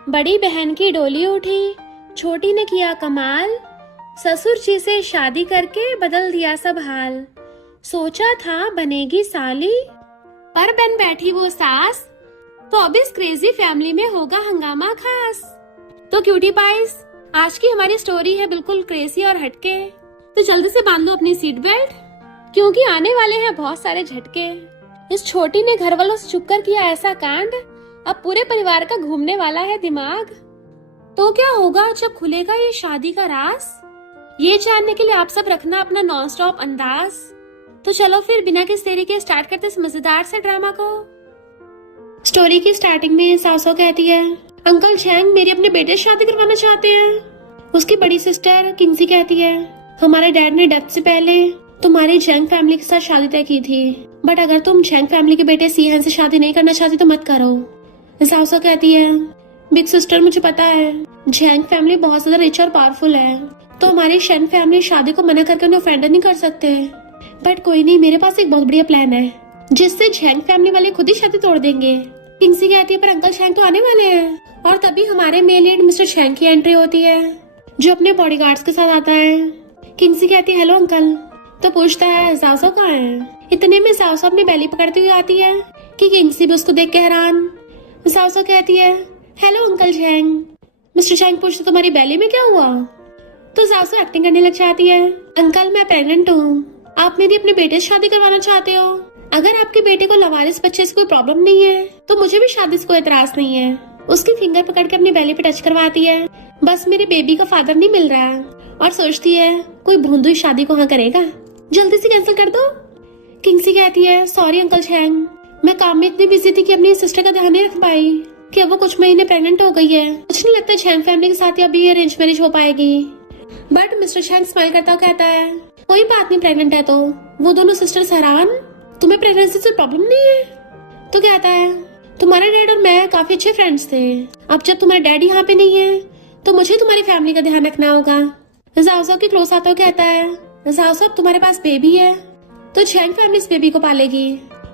बड़ी बहन की डोली उठी, छोटी ने किया कमाल, ससुर जी से शादी करके बदल दिया सब हाल। सोचा था बनेगी साली, पर बन बैठी वो सास, तो अब इस क्रेजी फैमिली में होगा हंगामा खास। तो क्यूटी पाइस, आज की हमारी स्टोरी है बिल्कुल क्रेजी और हटके। तो जल्दी से बांध लो अपनी सीट बेल्ट, क्योंकि आने वाले हैं बहुत सारे झटके। इस छोटी ने घर वालों से छुपकर किया ऐसा कांड, अब पूरे परिवार का घूमने वाला है दिमाग। तो क्या होगा जब खुलेगा ये शादी का राज, ये जानने के लिए आप सब रखना अपना नॉन स्टॉप अंदाज। तो चलो फिर बिना किसी देरी के स्टार्ट करते इस मजेदार से ड्रामा को। स्टोरी की स्टार्टिंग में सासू कहती है, अंकल चैंग मेरी अपने बेटे से शादी करवाना चाहते हैं। उसकी बड़ी सिस्टर किंगसी कहती है, हमारे डैड ने डेथ से पहले तुम्हारी चैंग फैमिली के साथ शादी तय की थी, बट अगर तुम चैंग फैमिली के बेटे सीहन से शादी नहीं करना चाहती तो मत करो। सासू कहती है, बिग सिस्टर मुझे पता है चैंग फैमिली बहुत ज्यादा रिच और पावरफुल है, तो हमारी शेन फैमिली शादी को मना करके उन्हें ऑफेंड नहीं कर सकते। बट कोई नहीं, मेरे पास एक बहुत बढ़िया प्लान है जिससे चैंग फैमिली वाले खुद ही शादी तोड़ देंगे। किंगसी कहती है, पर अंकल चैंग तो आने वाले हैं। और तभी हमारे मेल लीड मिस्टर चैंग की एंट्री होती है, जो अपने बॉडीगार्ड्स के साथ आता है। किंगसी कहती है, हेलो अंकल। तो पूछता है, सासू कहाँ है। इतने में सासू अपनी बैली पकड़ती हुई आती है कि किंगसी भी उसको देख के हैरान। सासू कहती है, hello uncle Chang. Mister Chang पूछते, तुम्हारी बैली में क्या हुआ। तो सासू एक्टिंग करने लग जाती है, अंकल मैं प्रेग्नेंट हूँ, आप मेरी अपने बेटे से शादी करवाना चाहते हो। अगर आपके बेटे को लवारिस बच्चे से कोई प्रॉब्लम नहीं है तो मुझे भी शादी से कोई एतराज नहीं है। उसकी फिंगर पकड़ के अपनी बैली पे टच करवाती है, बस मेरे बेबी का फादर नहीं मिल रहा है। और सोचती है कोई भोंदू शादी को हाँ करेगा, जल्दी से कैंसिल कर दो। किंगसी कहती है, सॉरी अंकल चैंग, मैं काम में इतनी बिजी थी कि अपनी सिस्टर का ध्यान नहीं रख पाई कि अब वो कुछ महीने प्रेग्नेंट हो गई है। कुछ नहीं लगता चैंग फैमिली के साथ अभी अरेंज मैरिज हो पाएगी। बट मिस्टर चैंग स्माइल करता कहता है, कोई बात नहीं, प्रेग्नेंट है तो। वो दोनों सिस्टर्स हैरान, तुम्हें प्रेगनेंसी से प्रॉब्लम नहीं है। तो कहता है, तुम्हारा डैड और मैं काफी अच्छे फ्रेंड्स थे, अब जब तुम्हारा डैड यहाँ पे नहीं है तो मुझे तुम्हारी फैमिली का ध्यान रखना होगा। जाओ के क्लोज आता कहता है, जाओ अब तुम्हारे पास बेबी है तो चैंग फैमिली इस बेबी को पालेगी।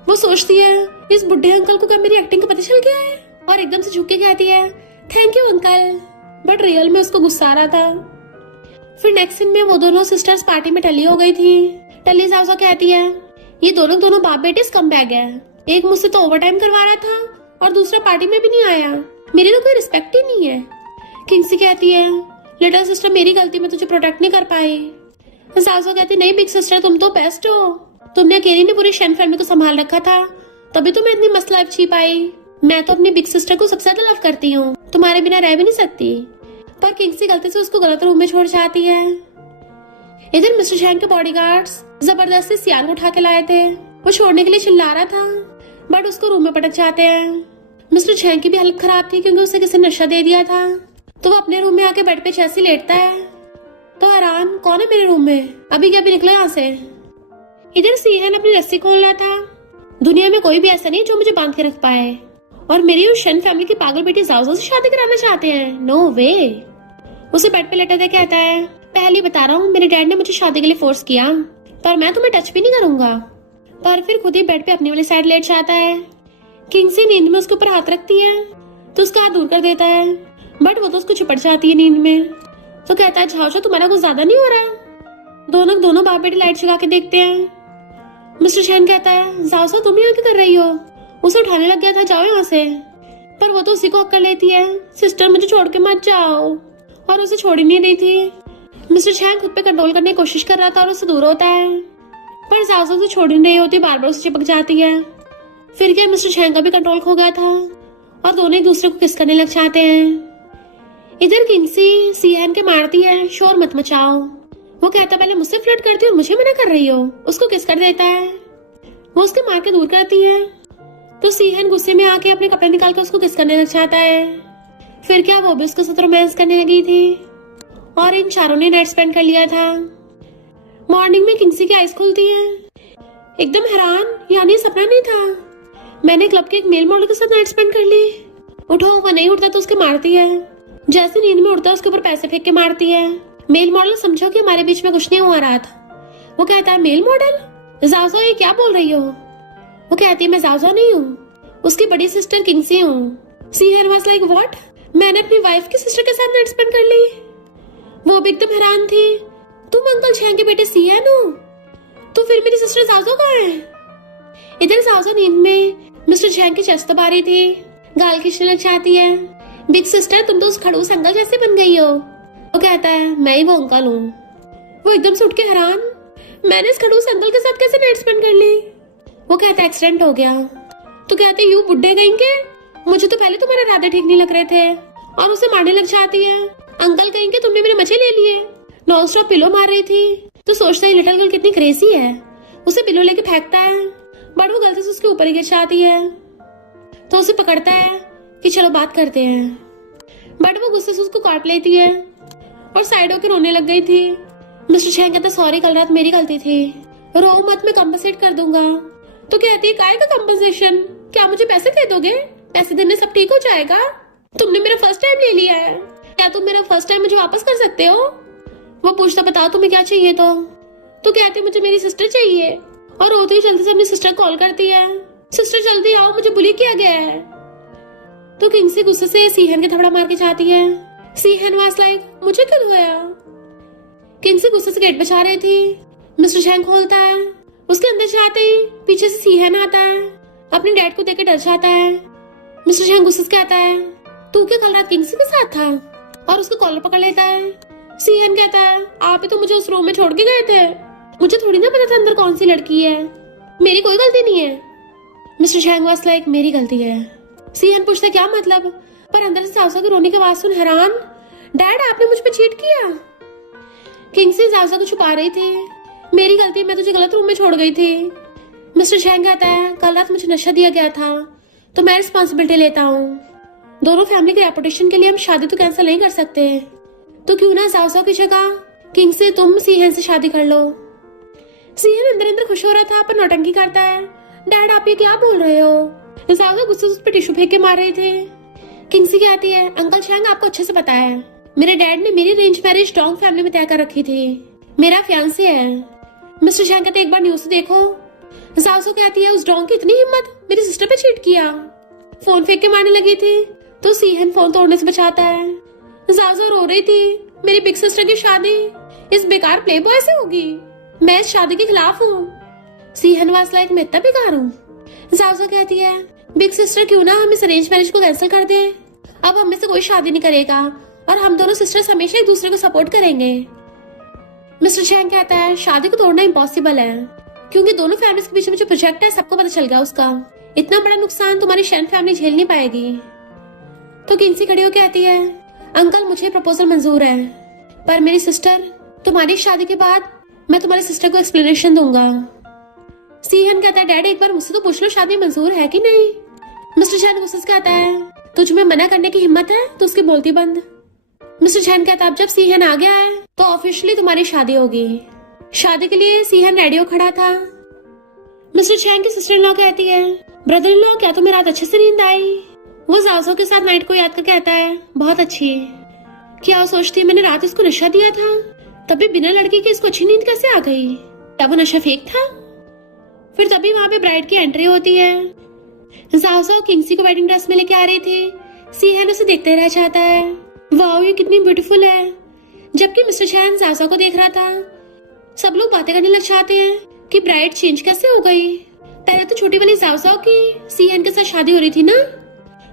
वो सोचती है, इस बुढ़े अंकल को क्या मेरी एक्टिंग का पता चल गया है, और एकदम से झुक के कहती है, thank you uncle. But real में उसको गुस्सा आ रहा था। फिर नेक्स्ट सीन में वो दोनों सिस्टर्स पार्टी में टली हो गई थी। टली साउसा कहती है, ये दोनों बाप बेटे स्कम बैग है, एक मुझसे तो ओवर टाइम करवा रहा था और दूसरा पार्टी में भी नहीं आया, मेरी तो कोई रिस्पेक्ट ही नहीं है। किंगसी कहती है, लिटिल सिस्टर मेरी गलती, में तुझे प्रोटेक्ट नहीं कर पाई। सासू कहती, नहीं बिग सिस्टर तुम तो बेस्ट हो, तुमने अकेली ने पूरी शेन फैमिली को संभाल रखा था, तभी तो मैं इतनी मस्त लाइफ जी पाई। मैं तो अपनी बिग सिस्टर को सबसे ज्यादा लव करती हूँ, तुम्हारे बिना रह भी नहीं सकती। पर किंगसी गलती से उसको गलत रूम में छोड़ जाती है। इधर मिस्टर चैंग के बॉडीगार्ड्स जबरदस्ती सियान को उठा के लाए थे, वो छोड़ने के लिए चिल्ला रहा था, बट उसको रूम में पटक जाते हैं। मिस्टर चैंग की भी हालत खराब थी क्योंकि उसे किसी ने नशा दे दिया था, तो वो अपने रूम में आके बेड पे जैसे लेटता है तो हैरान, कौन है मेरे रूम में, अभी क्या भी निकला यहाँ से। इधर सीहन अपनी रस्सी खोल रहा था, दुनिया में कोई भी ऐसा नहीं जो मुझे बांध के रख पाए, और मेरी उस शन फैमिली की पागल बेटी जाओ से शादी कराना चाहते हैं, नो वे। उसे बेड पे लेटा दे कहता है, पहले बता रहा हूँ मेरे डैड ने मुझे शादी के लिए फोर्स किया, पर मैं तुम्हें टच भी नहीं करूंगा। पर फिर खुद ही बेड पे अपनी वाली साइड लेट जाता है। किंगसी नींद में उसके ऊपर हाथ रखती है तो उसका हाथ दूर कर देता है, बट वो तो उसको चिपट जाती है नींद में। तो कहता है, झाओ तुम्हारा कुछ ज्यादा नहीं हो रहा। दोनों बाप बेटी लाइट जगा के देखते हैं। मिस्टर चैन कहता है, जाओ तुम यहाँ क्या कर रही हो, उसे उठाने लग गया था, जाओ यहाँ से। पर वो तो उसी को हक कर लेती है, सिस्टर मुझे छोड़ के मत जाओ, और उसे छोड़ ही नहीं रही थी। मिस्टर चैंग खुद पे कंट्रोल करने की कोशिश कर रहा था और उससे दूर होता है, पर जाओ से छोड़ ही नहीं होती, बार बार उसे चिपक जाती है। फिर क्या, मिस्टर चैंग का भी कंट्रोल खो गया था और दोनों एक दूसरे को किस करने लग जाते हैं। इधर किंगसी सीहन के मारती है, शोर मत मचाओ। वो कहता, पहले मुझसे फ्लर्ट करती हो, मुझे मना कर रही हो। उसको किस कर देता है, वो उसके मार के दूर करती है, तो सीहन गुस्से में आके अपने कपड़े निकाल कर उसको किस करने लग जाता है। फिर क्या, वो भी उसको साथ रोमांस करने लगी थी और इन चारों ने नाइट स्पेंड कर लिया था। मॉर्निंग में किंगसी की आइज खुलती है, एकदम हैरान, यानी सपना नहीं था, मैंने क्लब के एक मेल मॉडल के साथ नाइट स्पेंड कर ली। उठो, वो नहीं उठता तो उसके मारती है, जैसे नींद में उठता है उसके ऊपर पैसे फेंक के मारती है। मेल मॉडल समझो कि हमारे बीच में कुछ नहीं हुआ रात। वो कहता है, मेल मॉडल, जाओ ये क्या बोल रही हो। वो कहती है, मैं जाओ नहीं हूँ, उसकी बड़ी सिस्टर किंगसी हूँ। सीहन वाज लाइक, व्हाट, मैंने अपनी वाइफ की सिस्टर के साथ नाइट स्पेंड कर ली। वो भी एकदम हैरान थी। तुम अंकल झैंग के बेटे सीएन हो? तो फिर मेरी सिस्टर जाओजो कहाँ है? इधर जाओजो नींद में मिस्टर झैंग की चेस्ट दबा रही थी, गाल खींचने लग जाती है। बिग सिस्टर, तुम तो उस खड़ूस अंकल जैसे बन गई हो। वो कहता है, मैं ही वो अंकल हूँ। वो एकदम से उठ के हैरान, मैंने इस खड़ूस अंकल के साथ कैसे नाइट स्पेंड कर ली? वो कहता है, एक्सीडेंट हो गया। तो कहते, यू बुड्ढे कहेंगे, मुझे तो पहले तुम्हारे इरादे ठीक नहीं लग रहे थे। और उसे मारने लग जाती है। अंकल कहेंगे, तुमने मेरे मजे ले लिए। नॉन स्टॉप पिलो मार रही थी। तो सोचता है लिटिल गर्ल कितनी क्रेजी है। उसे पिलो लेके फेंकता है, बट वो गलती से उसके ऊपर ही गिर जाती है। तो उसे पकड़ता है कि चलो बात करते हैं, बट वो गुस्से से उसको काट लेती है और साइड होकर रोने लग गई थी। मिस्टर झैंग कहता, सॉरी, कल रात मेरी गलती थी, रो मत, मैं कंपनसेट कर दूंगा। तो कहती है, काय का कंपनसेशन? क्या मुझे पैसे दे दोगे? पैसे देने सब ठीक हो जाएगा? तुमने मेरा फर्स्ट टाइम ले लिया है, क्या तुम मेरा फर्स्ट टाइम मुझे वापस कर सकते हो? वो पूछता, बताओ तुम्हें क्या चाहिए? तो कहती, मुझे मेरी सिस्टर चाहिए। और रोते ही जल्दी से अपनी सिस्टर कॉल करती है, सिस्टर जल्दी आओ, मुझे बुली किया गया है। तो किंगसी गुस्से से सीहन के थपड़ा मार के जाती है। सीहन वाज लाइक, मुझे क्यों धोया? किंगसी गुस्से से गेट बचा रही थी। मिस्टर झैंग खोलता है, उसके अंदर जाते ही पीछे से सीहन आता है, अपने डैड को देख के डर जाता है। मिस्टर झैंग गुस्से से कहता है, तू क्या कल रात किंगसी के साथ था? और उसका कॉलर पकड़ लेता है। सीहन कहता है, आप ही तो मुझे उस रूम में छोड़ के गए थे, मुझे थोड़ी ना पता था अंदर कौन सी लड़की है, मेरी कोई गलती नहीं है। मिस्टर झैंग वाज लाइक, मेरी गलती है। सीहन पूछता, क्या मतलब? पर अंदर से जाओजो की रोने की आवाज सुन हैरान, डैड आपने मुझ पे चीट किया। किंगसी जाओजो को छुपा रही थी, मेरी गलती, मैं तुझे गलत रूम में छोड़ गई थी। मिस्टर झैंग कहता है, कल रात मुझे नशा दिया गया था, तो मैं रिस्पॉन्सिबिलिटी लेता हूँ। दोनों फैमिली के रेपुटेशन के लिए हम शादी तो कैंसिल नहीं कर सकते, तो क्यों ना जाओजो की जगह किंगसी तुम सीहन से शादी कर लो। सीहन अंदर अंदर खुश हो रहा था, पर नौटंकी करता है, डैड आप ये क्या बोल रहे हो? जाओजो गुस्से से उस पर टिश्यू फेंक के मार रहे थे। किंगसी कहती है, अंकल झैंग आपको अच्छे से पता है, मेरे डैड ने मेरी अरेंज मैरिज स्ट्रॉन्ग फैमिली में तय कर रखी थी, मेरा फियांसे है। मिस्टर झैंग कहते, एक बार न्यूज से देखो। जाओजो कहती है, उस डॉन्ग की इतनी हिम्मत, मेरी सिस्टर पे चीट किया। फोन फेंक के मारने लगी थी, तो सीहन फोन तोड़ने से बचाता है। जाओजो रो रही थी, मेरी बिग सिस्टर की शादी इस बेकार प्ले बॉय से होगी, मैं इस शादी के खिलाफ हूँ। सीहन वाज लाइक, मैं इतना बेकार हूँ? जाओजो कहती है, बिग सिस्टर क्यों ना हम इस अरेंज मैरिज को कैंसिल कर दें, अब हम में से कोई शादी नहीं करेगा और हम दोनों सिस्टर्स हमेशा एक दूसरे को सपोर्ट करेंगे। मिस्टर झैंग कहता है, शादी को तोड़ना इम्पॉसिबल है, क्योंकि दोनों फैमिलीज के बीच में जो प्रोजेक्ट है सबको पता चल गया उसका, इतना बड़ा नुकसान तुम्हारी शैन फैमिली झेल नहीं पाएगी। तो किंगसी खड़ी होकर कहती है, अंकल मुझे प्रपोजल मंजूर है, पर मेरी सिस्टर, तुम्हारी शादी के बाद मैं तुम्हारी सिस्टर को एक्सप्लेनेशन दूंगा। सीहन कहता है, डैडी एक बार मुझसे तो पूछ लो शादी मंजूर है कि नहीं। मिस्टर झैंग गुस्से से कहता है, तुझ में मना करने की हिम्मत है तो उसकी बोलती बंद। मिस्टर झैंग कहता है, अब जब सीहन आ गया है तो ऑफिशियली तुम्हारी शादी होगी। शादी के लिए सीहन रेडियो खड़ा था। मिस्टर झैंग की सिस्टर इन लॉ कहती है, ब्रदर इन लॉ क्या तुम्हें रात अच्छे से नींद आई? वो जाओजो के साथ नाइट को याद कर कहता है, बहुत अच्छी। क्या वो सोचती है मैंने रात इसको नशा दिया था, तभी बिना लड़की के इसको अच्छी नींद कैसे आ गई? क्या वो नशा फेक था? फिर तभी वहां पे ब्राइड की एंट्री होती है। जाओजो किंगसी को वेडिंग ड्रेस में लेके आ रही थी। सीहन उसे देखते रह जाता है, वाओ ये कितनी ब्यूटीफुल है। जबकि मिस्टर झैंग जाओजो को देख रहा था। सब लोग बातें करने लग जाते हैं कि ब्राइड चेंज कैसे हो गई, पहले तो छोटी वाली जाओजो की सीहन के साथ शादी हो रही थी ना।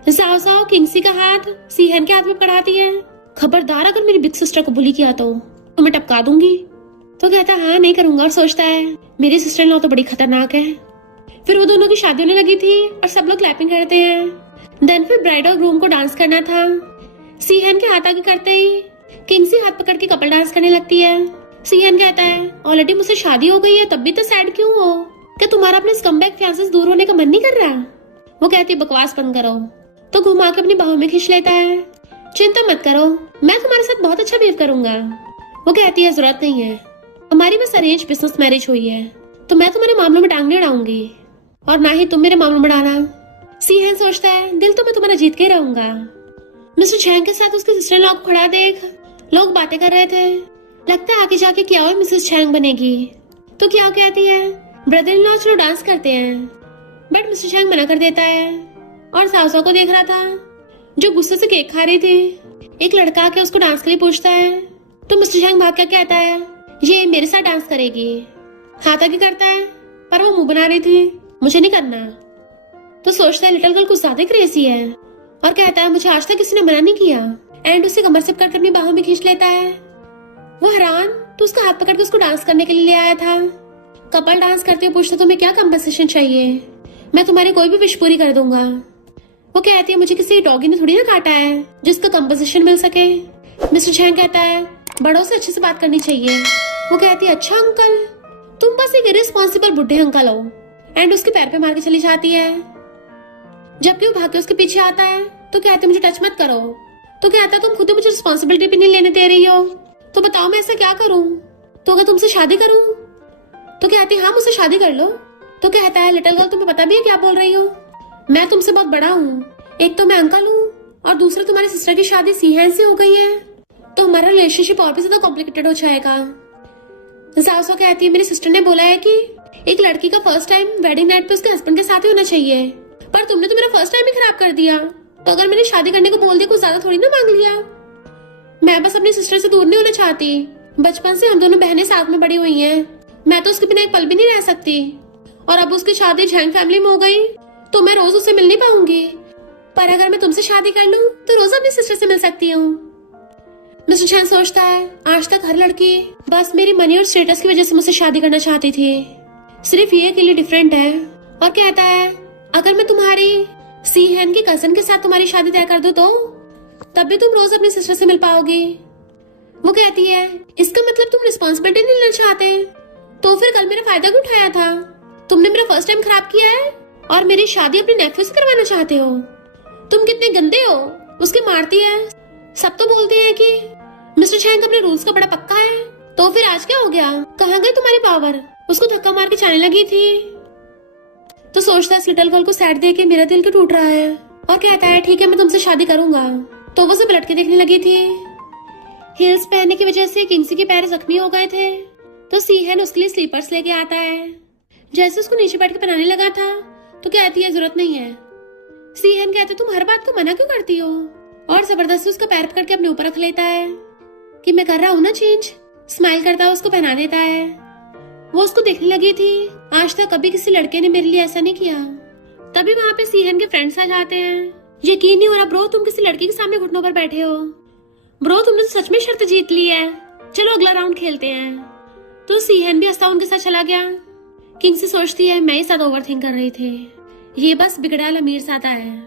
जाओजो किंगसी का हाथ सीहन के हाथ में पकड़ाती है, खबरदार अगर मेरी बिग सिस्टर को बुली किया तो मैं टपका दूंगी। तो कहता हाँ नहीं करूंगा, और सोचता है मेरी सिस्टर इन लॉ तो बड़ी खतरनाक है। फिर वो दोनों की शादी होने लगी थी और सब लोग क्लैपिंग करते हैं। देन फिर ब्राइड और ग्रूम को डांस करना था। सीहन के हाथ आगे करते ही किंगसी हाथ पकड़ के कपल डांस करने लगती है। सीहन कहता है, ऑलरेडी मुझसे शादी हो गई है तब भी तो सैड क्यों हो? क्या तुम्हारा अपने स्कमबैग फियांसे से दूर होने का मन नहीं कर रहा? वो कहती बकवास बंद करो, तो घुमा के अपनी बाहों में खींच लेता है। चिंता मत करो, मैं तुम्हारे साथ बहुत अच्छा बिहेव करूंगा। वो कहती है जरूरत नहीं है, हमारी बस अरेंज बिजनेस मैरिज हुई है, तो मैं तुम्हारे मामलों में टांग नहीं अड़ाऊंगी और ना ही तुम मेरे मामलों में डालना। सीहन सोचता है दिल तो मैं तुम्हारा जीत के रहूंगा। मिस्टर झैंग के साथ उसके सिस्टर इन लॉ को खड़ा देख लोग बातें कर रहे थे। लगता है आगे जाके क्या हो मिसेस झैंग बनेगी। तो क्या कहती है, ब्रदर इन लॉ चलो डांस करते हैं, बट मिस्टर झैंग मना कर देता है और जाओजो को देख रहा था। जो गुस्से से केक खा रही थी। एक लड़का आके उसको डांस के लिए पूछता है तो मिस्टर झैंग भाग के कहता है ये मेरे साथ डांस करेगी। हाथ आगे करता है पर वो मुंह बना रही थी, मुझे नहीं करना। तो सोचता है लिटिल गर्ल कुछ ज्यादा क्रेजी है और कहता है मुझे आज तक किसी ने मना नहीं किया। एंड उसे कमर से पकड़ कर अपनी बाहों में खींच लेता है। वो हैरान तो उसका हाथ पकड़ के उसको डांस करने के लिए ले आया था। कपल डांस करते हुए पूछता तुम्हें क्या कंपनसेशन चाहिए, मैं तुम्हारी कोई भी विश पूरी कर दूंगा। वो कहती है मुझे किसी डॉगी ने थोड़ी ना काटा है जिसका कंपनसेशन मिल सके। मिस्टर झैंग कहता है बड़ों से अच्छे से बात करनी चाहिए। वो कहती है अच्छा अंकल, तुम बस एक इररिस्पॉन्सिबल बुढ़े अंकल हो। एंड उसके पैर पे मार के चली जाती है। जबकि वो भाग के उसके पीछे आता है तो कहते मुझे टच मत करो। तो कहता तुम खुद मुझे रिस्पॉन्सिबिलिटी भी नहीं लेने दे रही हो, तो बताओ मैं ऐसा क्या करूं। तो अगर तुमसे शादी करूं? तो कहती हाँ मुझसे शादी कर लो। तो कहता है लिटिल गर्ल तुम्हें पता भी है क्या बोल रही हो, मैं तुमसे बहुत बड़ा हूँ। एक तो मैं अंकल हूँ और दूसरे तुम्हारी सिस्टर की शादी सीहैन से हो गई है, तो हमारा रिलेशनशिप और भी ज्यादा कॉम्प्लिकेटेड हो जाएगा। जाओसो कहती है मेरी सिस्टर ने बोला है कि एक लड़की का फर्स्ट टाइम वेडिंग नाइट पे उसके हस्बैंड के साथ ही होना चाहिए, पर तुमने तो मेरा फर्स्ट टाइम ही खराब कर दिया। तो अगर मैंने शादी करने को बोल दिया कुछ ज्यादा थोड़ी ना मांग लिया। मैं बस अपनी सिस्टर से दूर नहीं होना चाहती, बचपन से हम दोनों बहनें साथ में बड़ी हुई हैं। मैं तो उसके बिना एक पल भी नहीं रह सकती। और अब उसकी शादी झैंग फैमिली में हो गई तो मैं रोज उससे मिल नहीं पाऊंगी, पर अगर मैं तुमसे शादी कर लूं तो रोज अपनी सिस्टर से मिल सकती हूँ। मिस्टर झैंग सोचता है आज तक हर लड़की बस मेरी मनी और स्टेटस की वजह से मुझसे शादी करना चाहती थी, सिर्फ ये के लिए डिफरेंट है। और कहता है अगर मैं तुम्हारी सीहैन की कजन के साथ तुम्हारी शादी तय कर दूं तो तब भी तुम रोज अपनी सिस्टर से मिल पाओगी। वो कहती है इसका मतलब तुम रिस्पॉन्सिबिलिटी नहीं लेना चाहते, तो फिर कल मेरा फायदा क्यों उठाया था? तुमने मेरा फर्स्ट टाइम खराब किया है और मेरी शादी अपने नेफ्यू से करवाना चाहते हो। तुम कितने गंदे हो। उसके मारती है। सब तो बोलते हैं कि मिस्टर झैंग अपने रूल्स का बड़ा पक्का है, तो फिर आज क्या हो गया? कहाँ गई तुम्हारी पावर? उसको धक्का मार के जाने लगी थी। तो सोचता है इस लिटिल गर्ल को सैड देख के मेरा दिल क्यों टूट रहा है, और कहता है ठीक है मैं तुमसे शादी करूंगा। तो वो उसे पलट के देखने लगी थी। हील्स पहनने की वजह से किंगसी के पैर जख्मी हो गए थे, तो सीहैन उसके लिए स्लीपर्स लेके आता है। जैसे उसको नीचे बैठ के पहनाने लगा था तो कहती है जरूरत नहीं है। सीहैन कहते तुम हर बात को मना क्यों करती हो, और जबरदस्ती उसका पैर पकड़ के अपने ऊपर रख लेता है कि मैं कर रहा हूँ ना चेंज। स्माइल करता है, उसको पहना देता है। वो उसको देखने लगी थी, आज तक कभी किसी लड़के ने मेरे लिए ऐसा नहीं किया। तभी वहाँ पे सीहैन के फ्रेंड्स आ जाते हैं। यकीन नहीं हो रहा ब्रो तुम किसी लड़की के सामने घुटनों पर बैठे हो। ब्रो तुमने तो सच में शर्त जीत ली है, चलो अगला राउंड खेलते हैं। तो सीहैन भी हंसता उनके साथ चला गया। किंगसी सोचती है मैं ही साथ ओवर थिंक कर रही थी, ये बस बिगड़ैल अमीर साथ आया है,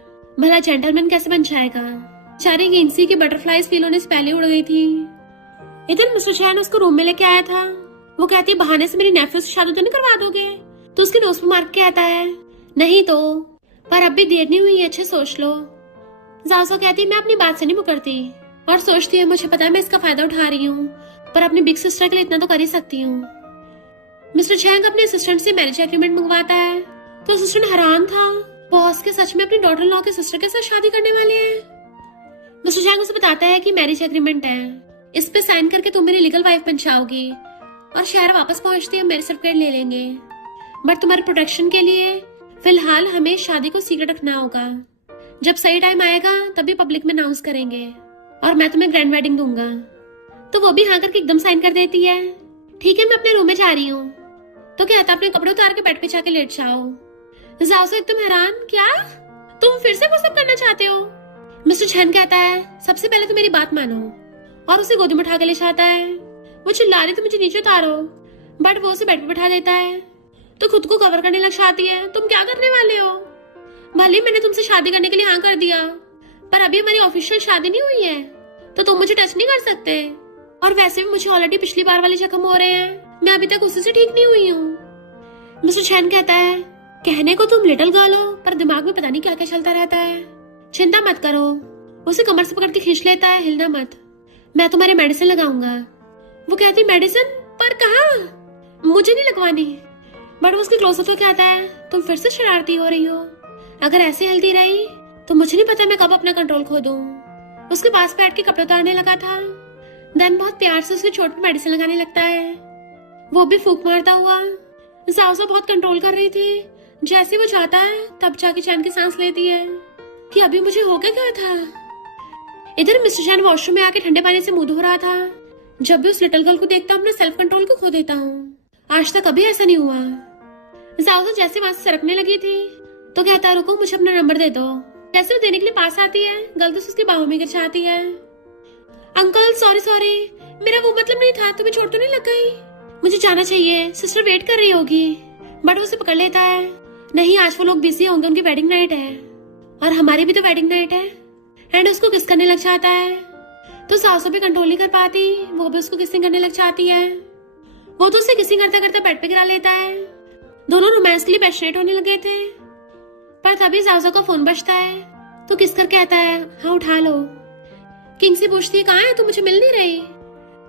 भला जेंटलमैन कैसे बन जाएगा। बेचारी किंगसी की बटरफ्लाईज फील होने से पहले उड़ गई थी। इधर मिस्टर झैंग उसको रूम में लेके आया था। वो कहती है बहाने से मेरी नेफ्यू से शादी तो नहीं करवा दोगे? तो उसके नोज पे मार के आता है नहीं तो, पर अब भी देर नहीं हुई है, अच्छे सोच लो। जाओसो कहती है मैं अपनी बात से नहीं मुकरती, और सोचती है मुझे पता है मैं इसका फायदा उठा रही हूँ, पर अपनी बिग सिस्टर के लिए इतना तो कर ही सकती हूँ। मिस्टर झैंग अपने असिस्टेंट से मैरिज एग्रीमेंट मंगवाता है, तो असिस्टेंट हैरान था बॉस के सच में अपनी डॉटर लॉ के सिस्टर के साथ शादी करने वाले हैं। मिस्टर झैंग उसे बताता है कि मैरिज एग्रीमेंट है, इस पे साइन करके तुम मेरी लीगल वाइफ बन जाओगी, और शहर वापस पहुंचते हम मैरिज सर्टिफिकेट ले लेंगे, बट तुम्हारे प्रोटेक्शन के लिए फिलहाल हमें शादी को सीक्रेट रखना होगा। जब सही टाइम आएगा तभी पब्लिक में अनाउंस करेंगे, और मैं तुम्हें ग्रैंड वेडिंग दूंगा। तो वो भी हाँ करके एकदम साइन कर देती है। ठीक है मैं अपने रूम में जा रही हूँ। तो कहता अपने कपड़े उतार के बेड पे जाके लेट जाओ। जाओसो एकदम हैरान, क्या तुम फिर से वो सब करना चाहते हो? मिस्टर झैंग कहता है सबसे पहले तो मेरी बात मानो, और उसे गोदी में उठा के ले जाता है। वो चिल्ला रही तो मुझे नीचे उतारो, बट वो उसे बेड पे बैठा देता है। तो खुद को कवर करने लग जाती है, तुम क्या करने वाले हो? भले मैंने तुमसे शादी करने के लिए हाँ कर दिया, पर अभी हमारी ऑफिशियल शादी नहीं हुई है, तो तुम मुझे टच नहीं कर सकते। और वैसे भी मुझे ऑलरेडी पिछली बार वाले जख्म हो रहे हैं, मैं अभी तक उसी से ठीक नहीं हुई हूँ। मिस्टर झैंग कहता है कहने को तुम लिटिल गर्ल हो, पर दिमाग में पता नहीं क्या क्या चलता रहता है। चिंता मत करो। उसे कमर से पकड़ के खींच लेता है, हिलना मत, मैं तुम्हारे मेडिसिन लगाऊंगा। वो कहती मेडिसिन? पर कहाँ? मुझे नहीं लगवानी। बट वो उसके क्लोज होकर कहता है तुम फिर से शरारती हो रही हो, अगर ऐसे हिलती रही तो मुझे नहीं पता मैं कब अपना कंट्रोल खो दूं। उसके पास बैठ के कपड़े उतारने लगा था, देन बहुत प्यार से उसके चोट पे मेडिसिन लगाने लगता है, वो भी फूंक मारता हुआ। जाओसो बहुत कंट्रोल कर रही थी, जैसे वो जाता है तब जाके चैन की सांस लेती है। कि अभी मुझे हो क्या था। इधर मिस्टर शैन वॉशरूम में आके ठंडे पानी से मुंह धो रहा था। जब भी उस लिटिल गर्ल को देखता हूँ अपने सेल्फ कंट्रोल को खो देता हूँ। आज तक कभी ऐसा नहीं हुआ। जाओ जैसे वहां से सरकने लगी थी तो कहता रुको मुझे अपना नंबर दे दो। जैसे वो देने के लिए पास आती है गलती से उसकी बाहों में गिर जाती है। अंकल सॉरी सॉरी, मेरा वो मतलब नहीं था, तुम्हें चोट तो नहीं लग गई? मुझे जाना चाहिए, सिस्टर वेट कर रही होगी। बट वो उसे पकड़ लेता है। नहीं आज वो लोग बिजी होंगे, उनकी वेडिंग नाइट है और हमारी भी तो वेडिंग नाइट है। एंड उसको किस करने लग जाता है तो सासू भी कंट्रोल नहीं कर पाती, वो भी उसको किसिंग करने लग जाती है। वो तो उसे किसिंग करते करते बेड पे गिरा लेता है। दोनों रोमांस के लिए पैशनेट होने लगे थे। पर तभी जाओजा का फोन बजता है तो किस कर कहता है हाँ उठा लो। किंग से पूछती है कहाँ है तू, मुझे मिल नहीं रही।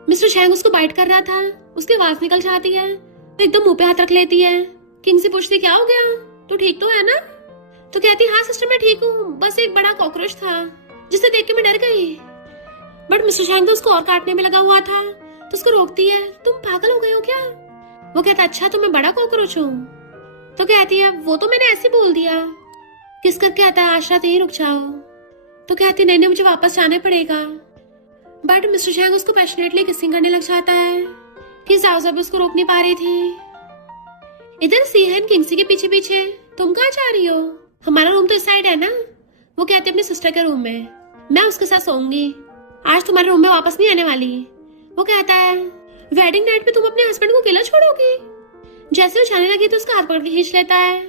मिस्टर शैंग उसको बाइट कर रहा था, उसकी आवाज निकल जाती है तो एकदम मुंह पे हाथ रख लेती है। किंग से पूछती क्या हो गया, तू ठीक तो है ना? तो कहती हाँ सिस्टर मैं ठीक हूँ, बस एक बड़ा कॉकरोच था जिसे देख के मैं डर गई। बट मिस्टर शैंग तो उसको और काटने में लगा हुआ था तो उसको रोकती है, तुम पागल हो गए हो क्या? वो कहता अच्छा तो मैं बड़ा कॉकरोच हूँ। तो कहती है वो तो मैंने ऐसे बोल दिया। किस कर कहता है आज रात यहीं रुक जाओ। तो कहती नहीं नहीं मुझे वापस जाना पड़ेगा। बट मिस्टर शैंग उसको पैशनेटली किसिंग करने लग जाता है कि जाओजा भी उसको रोक नहीं पा रही थी। इधर सीहन किंगसी के पीछे पीछे, तुम कहाँ जा रही हो? हमारा रूम तो इस साइड है ना। वो कहते अपने सिस्टर के रूम में, मैं उसके साथ सोऊंगी, आज तुम्हारे रूम में वापस नहीं आने वाली। वो कहता है वेडिंग नाइट पे तुम अपने हस्बैंड को अकेला छोड़ोगी? जैसे वो जाने लगी तो उसका हाथ पकड़ के खींच लेता है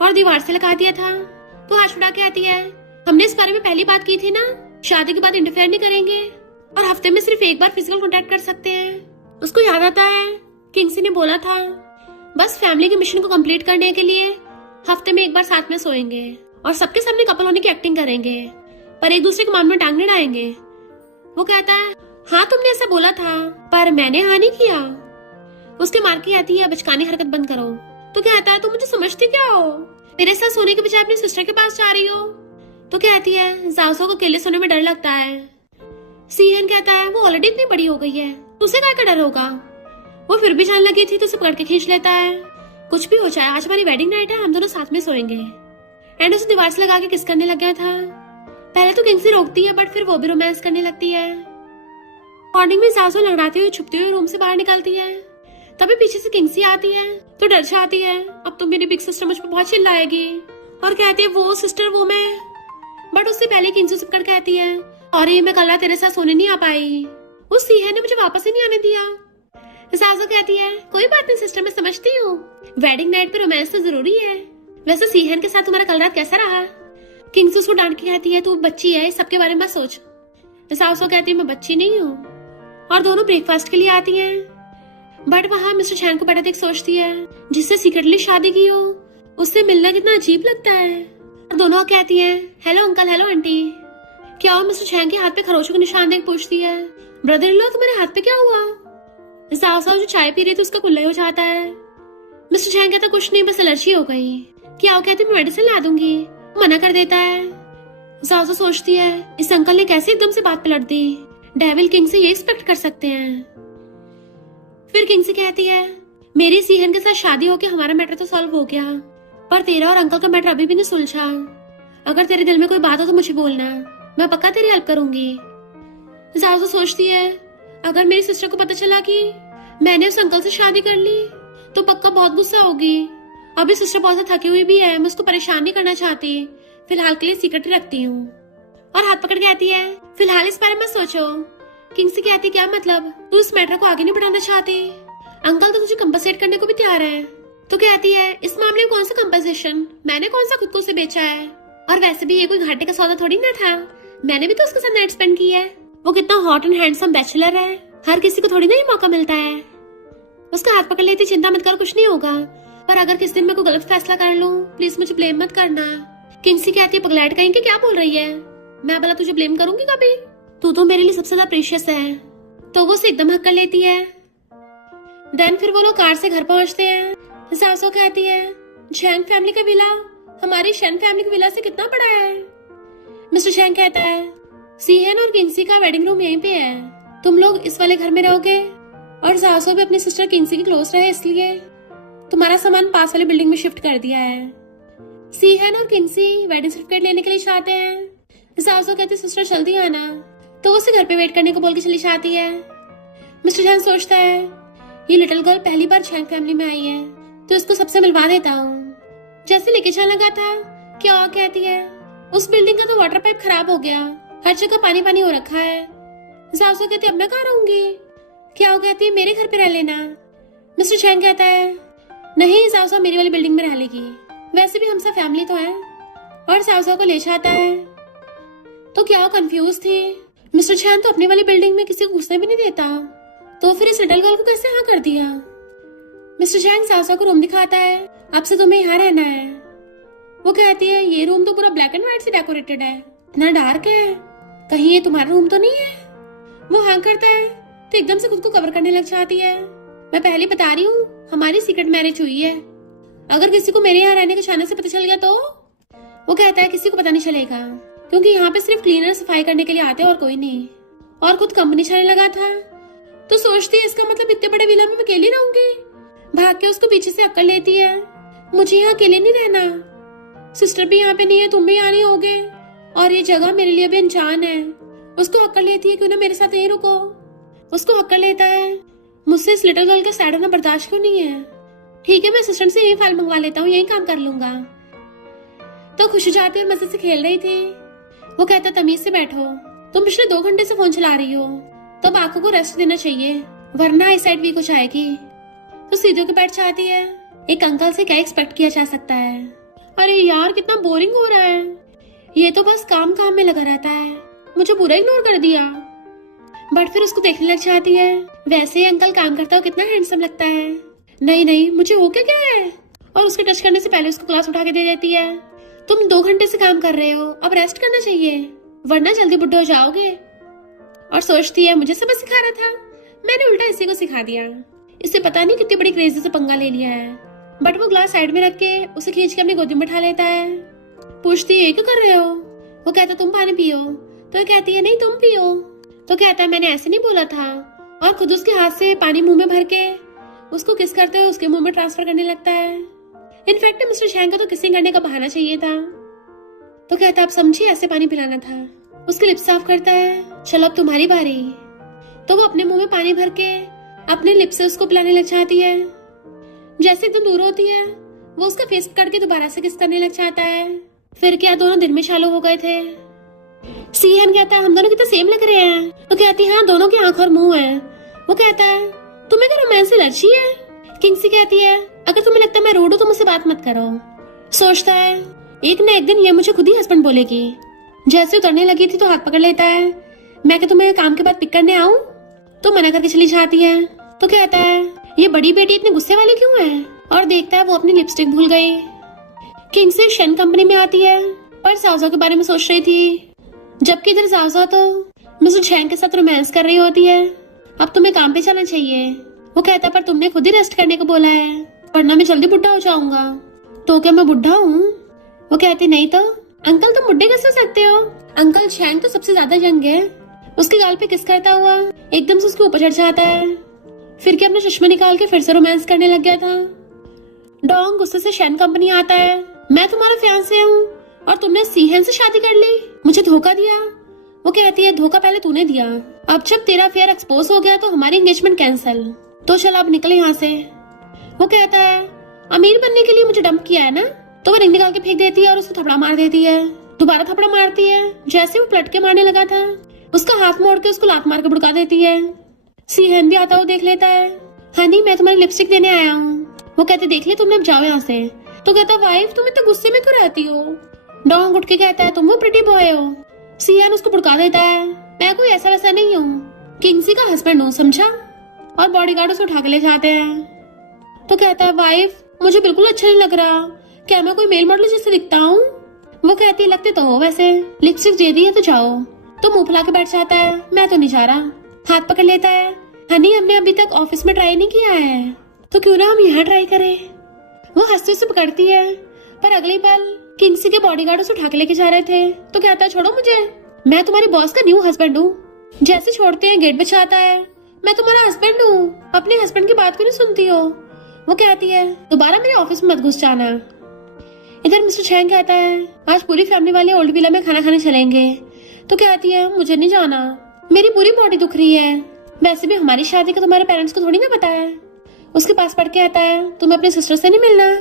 और दीवार से लगा दिया था। तो हाथ छुड़ा के आती है, हमने इस बारे में पहली बात की थी ना, शादी के बाद इंटरफेयर नहीं करेंगे और हफ्ते में सिर्फ एक बार फिजिकल कांटेक्ट कर सकते हैं। उसको याद आता है किंगसी ने बोला था बस फैमिली के मिशन को कंप्लीट करने के लिए हफ्ते में एक बार साथ में सोएंगे और सबके सामने कपल होने की एक्टिंग करेंगे पर एक दूसरे के मान में टांग नहीं डालेंगे। वो कहता है हाँ तुमने ऐसा बोला था पर मैंने हाँ नहीं किया। उसके मार की आती है बचकानी हरकत बंद करो। तो कहता है तुम मुझे समझती क्या हो, मेरे साथ सोने के बजाय अपनी सिस्टर के पास जा रही हो। तो कहती है जाओसो को अकेले सोने में डर लगता है। सीहन कहता है वो ऑलरेडी इतनी बड़ी हो गई है, उसे क्या का डर होगा। वो फिर भी जाने लगी थी तो उसे पकड़ के खींच लेता है, कुछ भी हो जाए आज हमारी वेडिंग नाइट है, हम दोनों साथ में सोएंगे। एंड उसे दीवार से लगा के किस करने लग गया था। पहले तो किंगसी रोकती है बट फिर वो भी रोमांस करने लगती है। मॉर्निंग में जाओसो लड़ाते हुए छुपते हुए रूम से बाहर निकलती है। तभी पीछे से किंगसी आती है तो डर जाती है, अब तो मेरी बिग सिस्टर मुझ पर बहुत चिल्लाएगी और कहती है वो सिस्टर वो मैं। बट उससे पहले किंगसी से पकड़ कहती है और ये मैं कल रात तेरे साथ सोने नहीं आ पाई, उस सीहन ने मुझे वापस ही नहीं आने दिया। जाओसो कहती है कोई बात नहीं सिस्टर मैं समझती हूँ, वेडिंग नाइट पे रोमांस तो जरूरी है। वैसे सीहन के साथ तुम्हारा कल रात कैसा रहा? किंगसी उसको डांट के कहती है तू बच्ची है, सबके बारे में सोच। जाओसो कहती है मैं बच्ची नहीं हूँ और दोनों ब्रेकफास्ट के लिए आती हैं। बट वहाँ मिस्टर शैन को बेटा देख सोचती है जिससे सीक्रेटली शादी की हो उससे मिलना कितना अजीब लगता है। और दोनों कहती हैं हेलो अंकल हेलो आंटी। क्या हो? मिस्टर शैन के हाथ पे खरोचों के निशान देख पूछती है ब्रदर इन लॉ तुम्हारे हाथ पे क्या हुआ? जाओसो जो चाय पी रही थी उसका कुल्ला हो जाता है। मिस्टर शैन कहता कुछ नहीं बस एलर्जी हो गई। क्या हो? कहती मैं मेडिसिन ला दूंगी, मना कर देता है। जाओसो सोचती है इस अंकल ने कैसे एकदम से बात पलट दी, डेविल किंग से ये एक्सपेक्ट कर सकते हैं। फिर किंगसी कहती है मेरी सीहन के साथ शादी होके हमारा मैटर तो सॉल्व हो गया पर तेरा और अंकल का मैटर अभी भी नहीं सुलझा। अगर तेरे दिल में कोई बात हो तो मुझे बोलना, मैं पक्का तेरी हेल्प करूंगी। जाओसो सोचती है अगर मेरी सिस्टर को पता चला कि मैंने उस अंकल से शादी कर ली तो पक्का बहुत गुस्सा होगी। अभी सिस्टर बहुत थकी हुई भी है, मैं उसको परेशान नहीं करना चाहती, फिलहाल के लिए सीक्रेट रखती हूँ। और हाथ पकड़ के कहती है फिलहाल इस बारे में सोचो। किंगसी कहती क्या मतलब, तू इस मैटर को आगे नहीं बढ़ाना चाहती? अंकल तो तुझे कंपनसेट करने को भी तैयार है। तो कहती है इस मामले में कौन सा कंपनसेशन, मैंने कौन सा खुद को उसे बेचा है और वैसे भी ये कोई घाटे का सौदा थोड़ी ना था, मैंने भी तो उसके साथ नाइट स्पेंड की है। वो कितना हॉट एंड हैंडसम बैचलर है, हर किसी को थोड़ी ना ये मौका मिलता है। उसका हाथ पकड़ लेती चिंता मत कर कुछ नहीं होगा, पर अगर किस दिन मैं कोई गलत फैसला कर लूं प्लीज मुझे ब्लेम मत करना। किंगसी कहती है पगलैट कहीं के क्या बोल रही है, मैं भला तुझे ब्लेम करूंगी कभी, तू तो मेरे लिए सबसे ज्यादा प्रीशियस है। तो वो उसे एकदम हक कर लेती है। देन फिर वो लोग कार से घर पहुंचते हैं। जाओसो कहती है शैंग फैमिली का विला हमारी शैन फैमिली के विला से कितना बड़ा है? मिस्टर शैंग कहता है सीहन और किंगसी का वेडिंग रूम यहीं पे है, तुम लोग इस वाले घर में रहोगे और जाओसो भी अपनी सिस्टर किंगसी की क्लोज रहे इसलिए तुम्हारा सामान पास वाली बिल्डिंग में शिफ्ट कर दिया है। सीहन और किंगसी वेडिंग सर्टिफिकेट लेने के लिए जाते हैं। सासू कहती सिस्टर जल्दी आना, तो वो उसे घर पे वेट करने को बोल के चली जाती है। मिस्टर चैन सोचता है ये लिटिल गर्ल पहली बार चैन फैमिली में आई है, तो इसको सबसे मिलवा देता हूँ। जैसे लेके चलने लगा था क्या कहती है उस बिल्डिंग का तो वाटर पाइप खराब हो गया, हर जगह पानी पानी हो रखा है। सासू कहती अब मैं कहाँ रहूंगी? क्या कहती है मेरे घर पे रह लेना। मिस्टर चैन कहता है नहीं सासू मेरी वाली बिल्डिंग में रह लेगी, वैसे भी हम सब फैमिली तो है। और सासू को ले जाता है। तो क्या कंफ्यूज थी, मिस्टर चैन तो अपनी वाली बिल्डिंग में किसी को घुसने भी नहीं देता, तो फिर इस लिटिल गर्ल को कैसे हाँ कर दिया। मिस्टर चैन सासू को रूम दिखाता है, अब से तुम्हें यहाँ रहना है। वो कहती है ये रूम तो पूरा ब्लैक एंड व्हाइट से डेकोरेटेड है, इतना डार्क है, कहीं ये तुम्हारा रूम तो नहीं है। वो हाँ करता है तो एकदम से खुद को कवर करने लग जाती है। मैं पहले बता रही हूँ हमारी सीक्रेट मैरिज हुई है, अगर किसी को मेरे यहाँ रहने के अचानक से पता चल गया तो। वो कहता है किसी को पता नहीं चलेगा, क्योंकि यहाँ पे सिर्फ क्लीनर सफाई करने के लिए आते हैं और कोई नहीं। और खुद कंपनी चलने लगा था, तो सोचती है इसका मतलब इतने बड़े विला में मैं अकेली रहूंगी। भाग के उसको पीछे से अक्ल लेती है, मुझे यहाँ अकेले नहीं रहना, सिस्टर भी यहाँ पे नहीं है, तुम भी यहाँ नहीं होगे, और ये जगह मेरे लिए भी अनजान है। उसको अक्ल लेती है क्यों ना मेरे साथ यहीं रुको। उसको अक्ल लेता है मुझसे इस लिटिल गर्ल का सैड होना बर्दाश्त क्यों नहीं है, ठीक है मैं असिस्टेंट से यही फाइल मंगवा लेता हूँ, यही काम कर लूंगा। तो खुशी जाती और मजे से खेल रही थी। वो कहता तमीज से बैठो, तुम पिछले 2 घंटे से फोन चला रही हो, तो अब आंखों को रेस्ट देना चाहिए, वरना आई साइड वीक हो जाएगी। तो सीधे होकर बैठ जाती है। एक अंकल से क्या एक्सपेक्ट किया जा सकता है। अरे यार कितना बोरिंग हो रहा है, ये तो बस काम काम में लगा रहता है, मुझे पूरा इग्नोर कर दिया। बट फिर उसको देखने लग जाती है, वैसे ही अंकल काम करता हो कितना हैंडसम लगता है, नहीं नहीं मुझे हो क्या है। और उसके टच करने से पहले उसको क्लास उठा के दे देती है, तुम 2 घंटे से काम कर रहे हो, अब रेस्ट करना चाहिए, वरना जल्दी बुढ़े हो जाओगे। और सोचती है मुझे सबक सिखा रहा था, मैंने उल्टा इसी को सिखा दिया, इससे पता नहीं कितनी बड़ी क्रेजी से पंगा ले लिया है। बट वो ग्लास साइड में रख के उसे खींच के अपनी गोदी में बैठा लेता है। पूछती है ये क्यों कर रहे हो। वो कहता तुम पानी पियो, तो कहती है नहीं तुम पियो। तो कहता है मैंने ऐसे नहीं बोला था, और खुद उसके हाथ से पानी मुंह में भर के उसको किस करते हुए उसके मुंह में ट्रांसफर करने लगता है। इनफैक्ट मिस्टर चैन को तो किसिंग करने का बहाना चाहिए था। तो कहता आप समझी ऐसे पानी पिलाना था। उसकी लिप्स साफ करता है, चलो अब तुम्हारी बारी। तो वो अपने मुंह में पानी भर के अपने लिप्स से उसको पिलाने लग जाती है। जैसे एकदम दूर होती है वो उसका फेस पकड़ के दोबारा से किस करने लग जाता है। फिर क्या दोनों दिन में चालू हो गए थे। सीहन कहता है हम दोनों कितना सेम लग रहे हैं। तो कहती है हाँ दोनों की आंख और मुंह है। वो कहता है तुम्हें क्या रोमांस से एलर्जी है। किंगसी कहती है अगर तुम्हें लगता है मैं रूड हूँ तो मुझसे बात मत करो। सोचता है एक न एक दिन ये मुझे खुद ही हस्बैंड बोलेगी। जैसे उतरने लगी थी तो हाथ पकड़ लेता है, मैं क्या तुम्हें काम के बाद पिक करने आऊं। तो मना करके चली जाती है। तो कहता है ये बड़ी बेटी इतने गुस्से वाली क्यों है। और देखता है वो अपनी लिपस्टिक भूल गई। किंगसी शन कंपनी में आती है पर साउजा के बारे में सोच रही थी, जबकि इधर साउजा तो मिस्टर चैन के साथ रोमांस कर रही होती है। अब तुम्हें काम पे जाना चाहिए। वो कहता है पर तुमने खुद ही रेस्ट करने को बोला है, वरना मैं जल्दी बुढ़ा हो जाऊंगा। तो क्या मैं बुढ़ा हूँ। वो कहती नहीं तो अंकल तुम बुढ़े कैसे हो सकते हो। अंकल चैन तो सबसे ज्यादा यंग है। उसके गाल पे किस करता हुआ एकदम से उसके ऊपर चढ़ जाता है। फिर क्या अपना चश्मा निकाल के फिर से रोमांस करने लग गया था। डोंग गुस्से से शैन कंपनी आता है, मैं तुम्हारा फियांसे हूँ और तुमने सीहन से शादी कर ली, मुझे धोखा दिया। वो कहती है धोखा पहले तूने दिया, अब जब तेरा अफेयर एक्सपोज हो गया तो हमारी एंगेजमेंट कैंसिल। तो चल अब निकले यहाँ से। वो कहता है अमीर बनने के लिए मुझे डंप किया है ना। तो वो रिंग निकाल के फेंक देती है और उसको थपड़ा मार देती है। दोबारा थपड़ा मारती है, जैसे वो पलट के मारने लगा था उसका हाथ मोड़ के उसको लात मार के भुड़का देती है। सीहन भी आता हुआ देख लेता है, हनी मैं तुम्हारी लिपस्टिक देने आया हूँ। वो कहते देख लिया तुमने, अब जाओ यहाँ से। तो कहता वाइफ तुम इतना गुस्से में क्यों रहती हो। डोंग उठ के कहता है तुम वो प्रिटी बॉय हो। सीहन उसको भुड़का देता है, मैं कोई ऐसा वैसा नहीं हूँ, किंगसी का हस्बैंड हूँ समझा। और बॉडीगार्ड उसको उठा के ले जाते हैं। तो कहता है वाइफ मुझे बिल्कुल अच्छा नहीं लग रहा, क्या मैं कोई मेल मॉडल जैसे दिखता हूँ। वो कहती है लगते तो हो वैसे, लिपस्टिक दे दी है तो जाओ। तो मुंह फुला के बैठ जाता है, मैं तो नहीं जा रहा। हाथ पकड़ लेता है, हनी हमने अभी तक ऑफिस में ट्राई नहीं किया है, तो क्यों ना हम यहाँ ट्राई करें। वो हंसते से पकड़ती है, पर अगली पल किंगसी के बॉडीगार्ड उसे उठा के लेके जा रहे थे। तो कहता है छोड़ो मुझे, मैं तुम्हारी बॉस का न्यू हस्बैंड हूँ। जैसे छोड़ते हैं गेट बचाता है, मैं तुम्हारा हस्बैंड हूँ, अपने हस्बैंड की बात क्यों नहीं सुनती हो। वो कहती है दोबारा मेरे ऑफिस में मत घुस जाना। इधर मिस्टर चैंग कहता है आज पूरी फैमिली वाले ओल्ड विला में खाना खाने चलेंगे। तो कहती है मुझे नहीं जाना, मेरी पूरी बॉडी दुख रही है। वैसे भी हमारी शादी का तुम्हारे पेरेंट्स को थोड़ी ना पता है। उसके पास पढ़ के आता है तुम्हें अपनी सिस्टर से नहीं मिलना,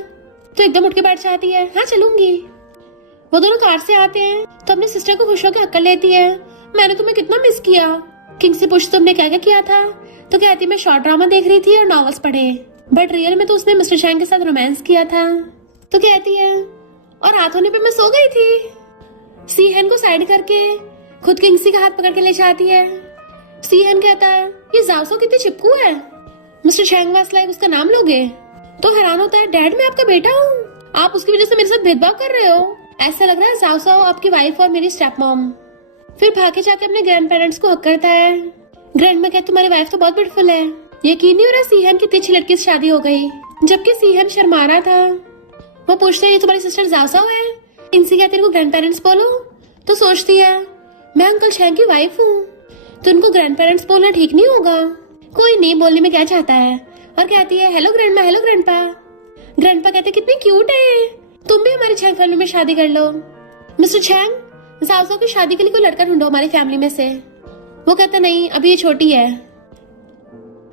तो एकदम उठ के बैठ जाती है हाँ चलूंगी। वो दोनों कार से आते हैं तो अपनी सिस्टर को खुश होकर हक कर लेती है, मैंने तुम्हें कितना मिस किया। किंग से पूछ तुमने क्या क्या किया था, तो कहती मैं शॉर्ट ड्रामा देख रही थी और नॉवेल्स पढ़े, बट रियल में तो उसने मिस्टर चैंग के साथ रोमांस किया था। तो कहती है और रात होने पे मैं सो गई थी। सीहन को साइड करके खुद किंगसी का हाथ पकड़ के ले जाती है। सीहन कहता है ये जाओसो कितनी चिपकू है। मिस्टर चैंग वाज लाइक उसका नाम लोगे, तो हैरान होता है डैड मैं आपका बेटा हूँ, आप उसकी वजह से मेरे साथ भेदभाव कर रहे हो। ऐसा लग रहा है जाओसो आपकी वाइफ और मेरी स्टेप मॉम। फिर भागे जाके अपने ग्रैंड पेरेंट्स को हक करता है। ग्रैंड में कहते तुम्हारी वाइफ तो बहुत ब्यूटीफुल है। यकीन नहीं हो रहा सीहन की तिरछी लड़की से शादी हो गई, जबकि सीहन शर्मा रहा था। वो पूछते हैं ये तुम्हारी सिस्टर जाओसो है। इनसे कहते इनको ग्रैंड पेरेंट्स बोलो, तो सोचती है मैं अंकल चैंग की वाइफ हूँ, तो उनको ग्रैंड पेरेंट्स बोलना ठीक नहीं होगा। कोई नहीं बोलने में क्या चाहता है, और कहती है hello grandma hello grandpa. Grandpa कहते कितनी क्यूट है, तुम भी हमारी चैंग फैमिली में शादी कर लो। मिस्टर चैंग जाओसो की शादी के लिए कोई लड़का ढूंढो हमारी फैमिली में से। वो कहता नहीं अभी ये छोटी है।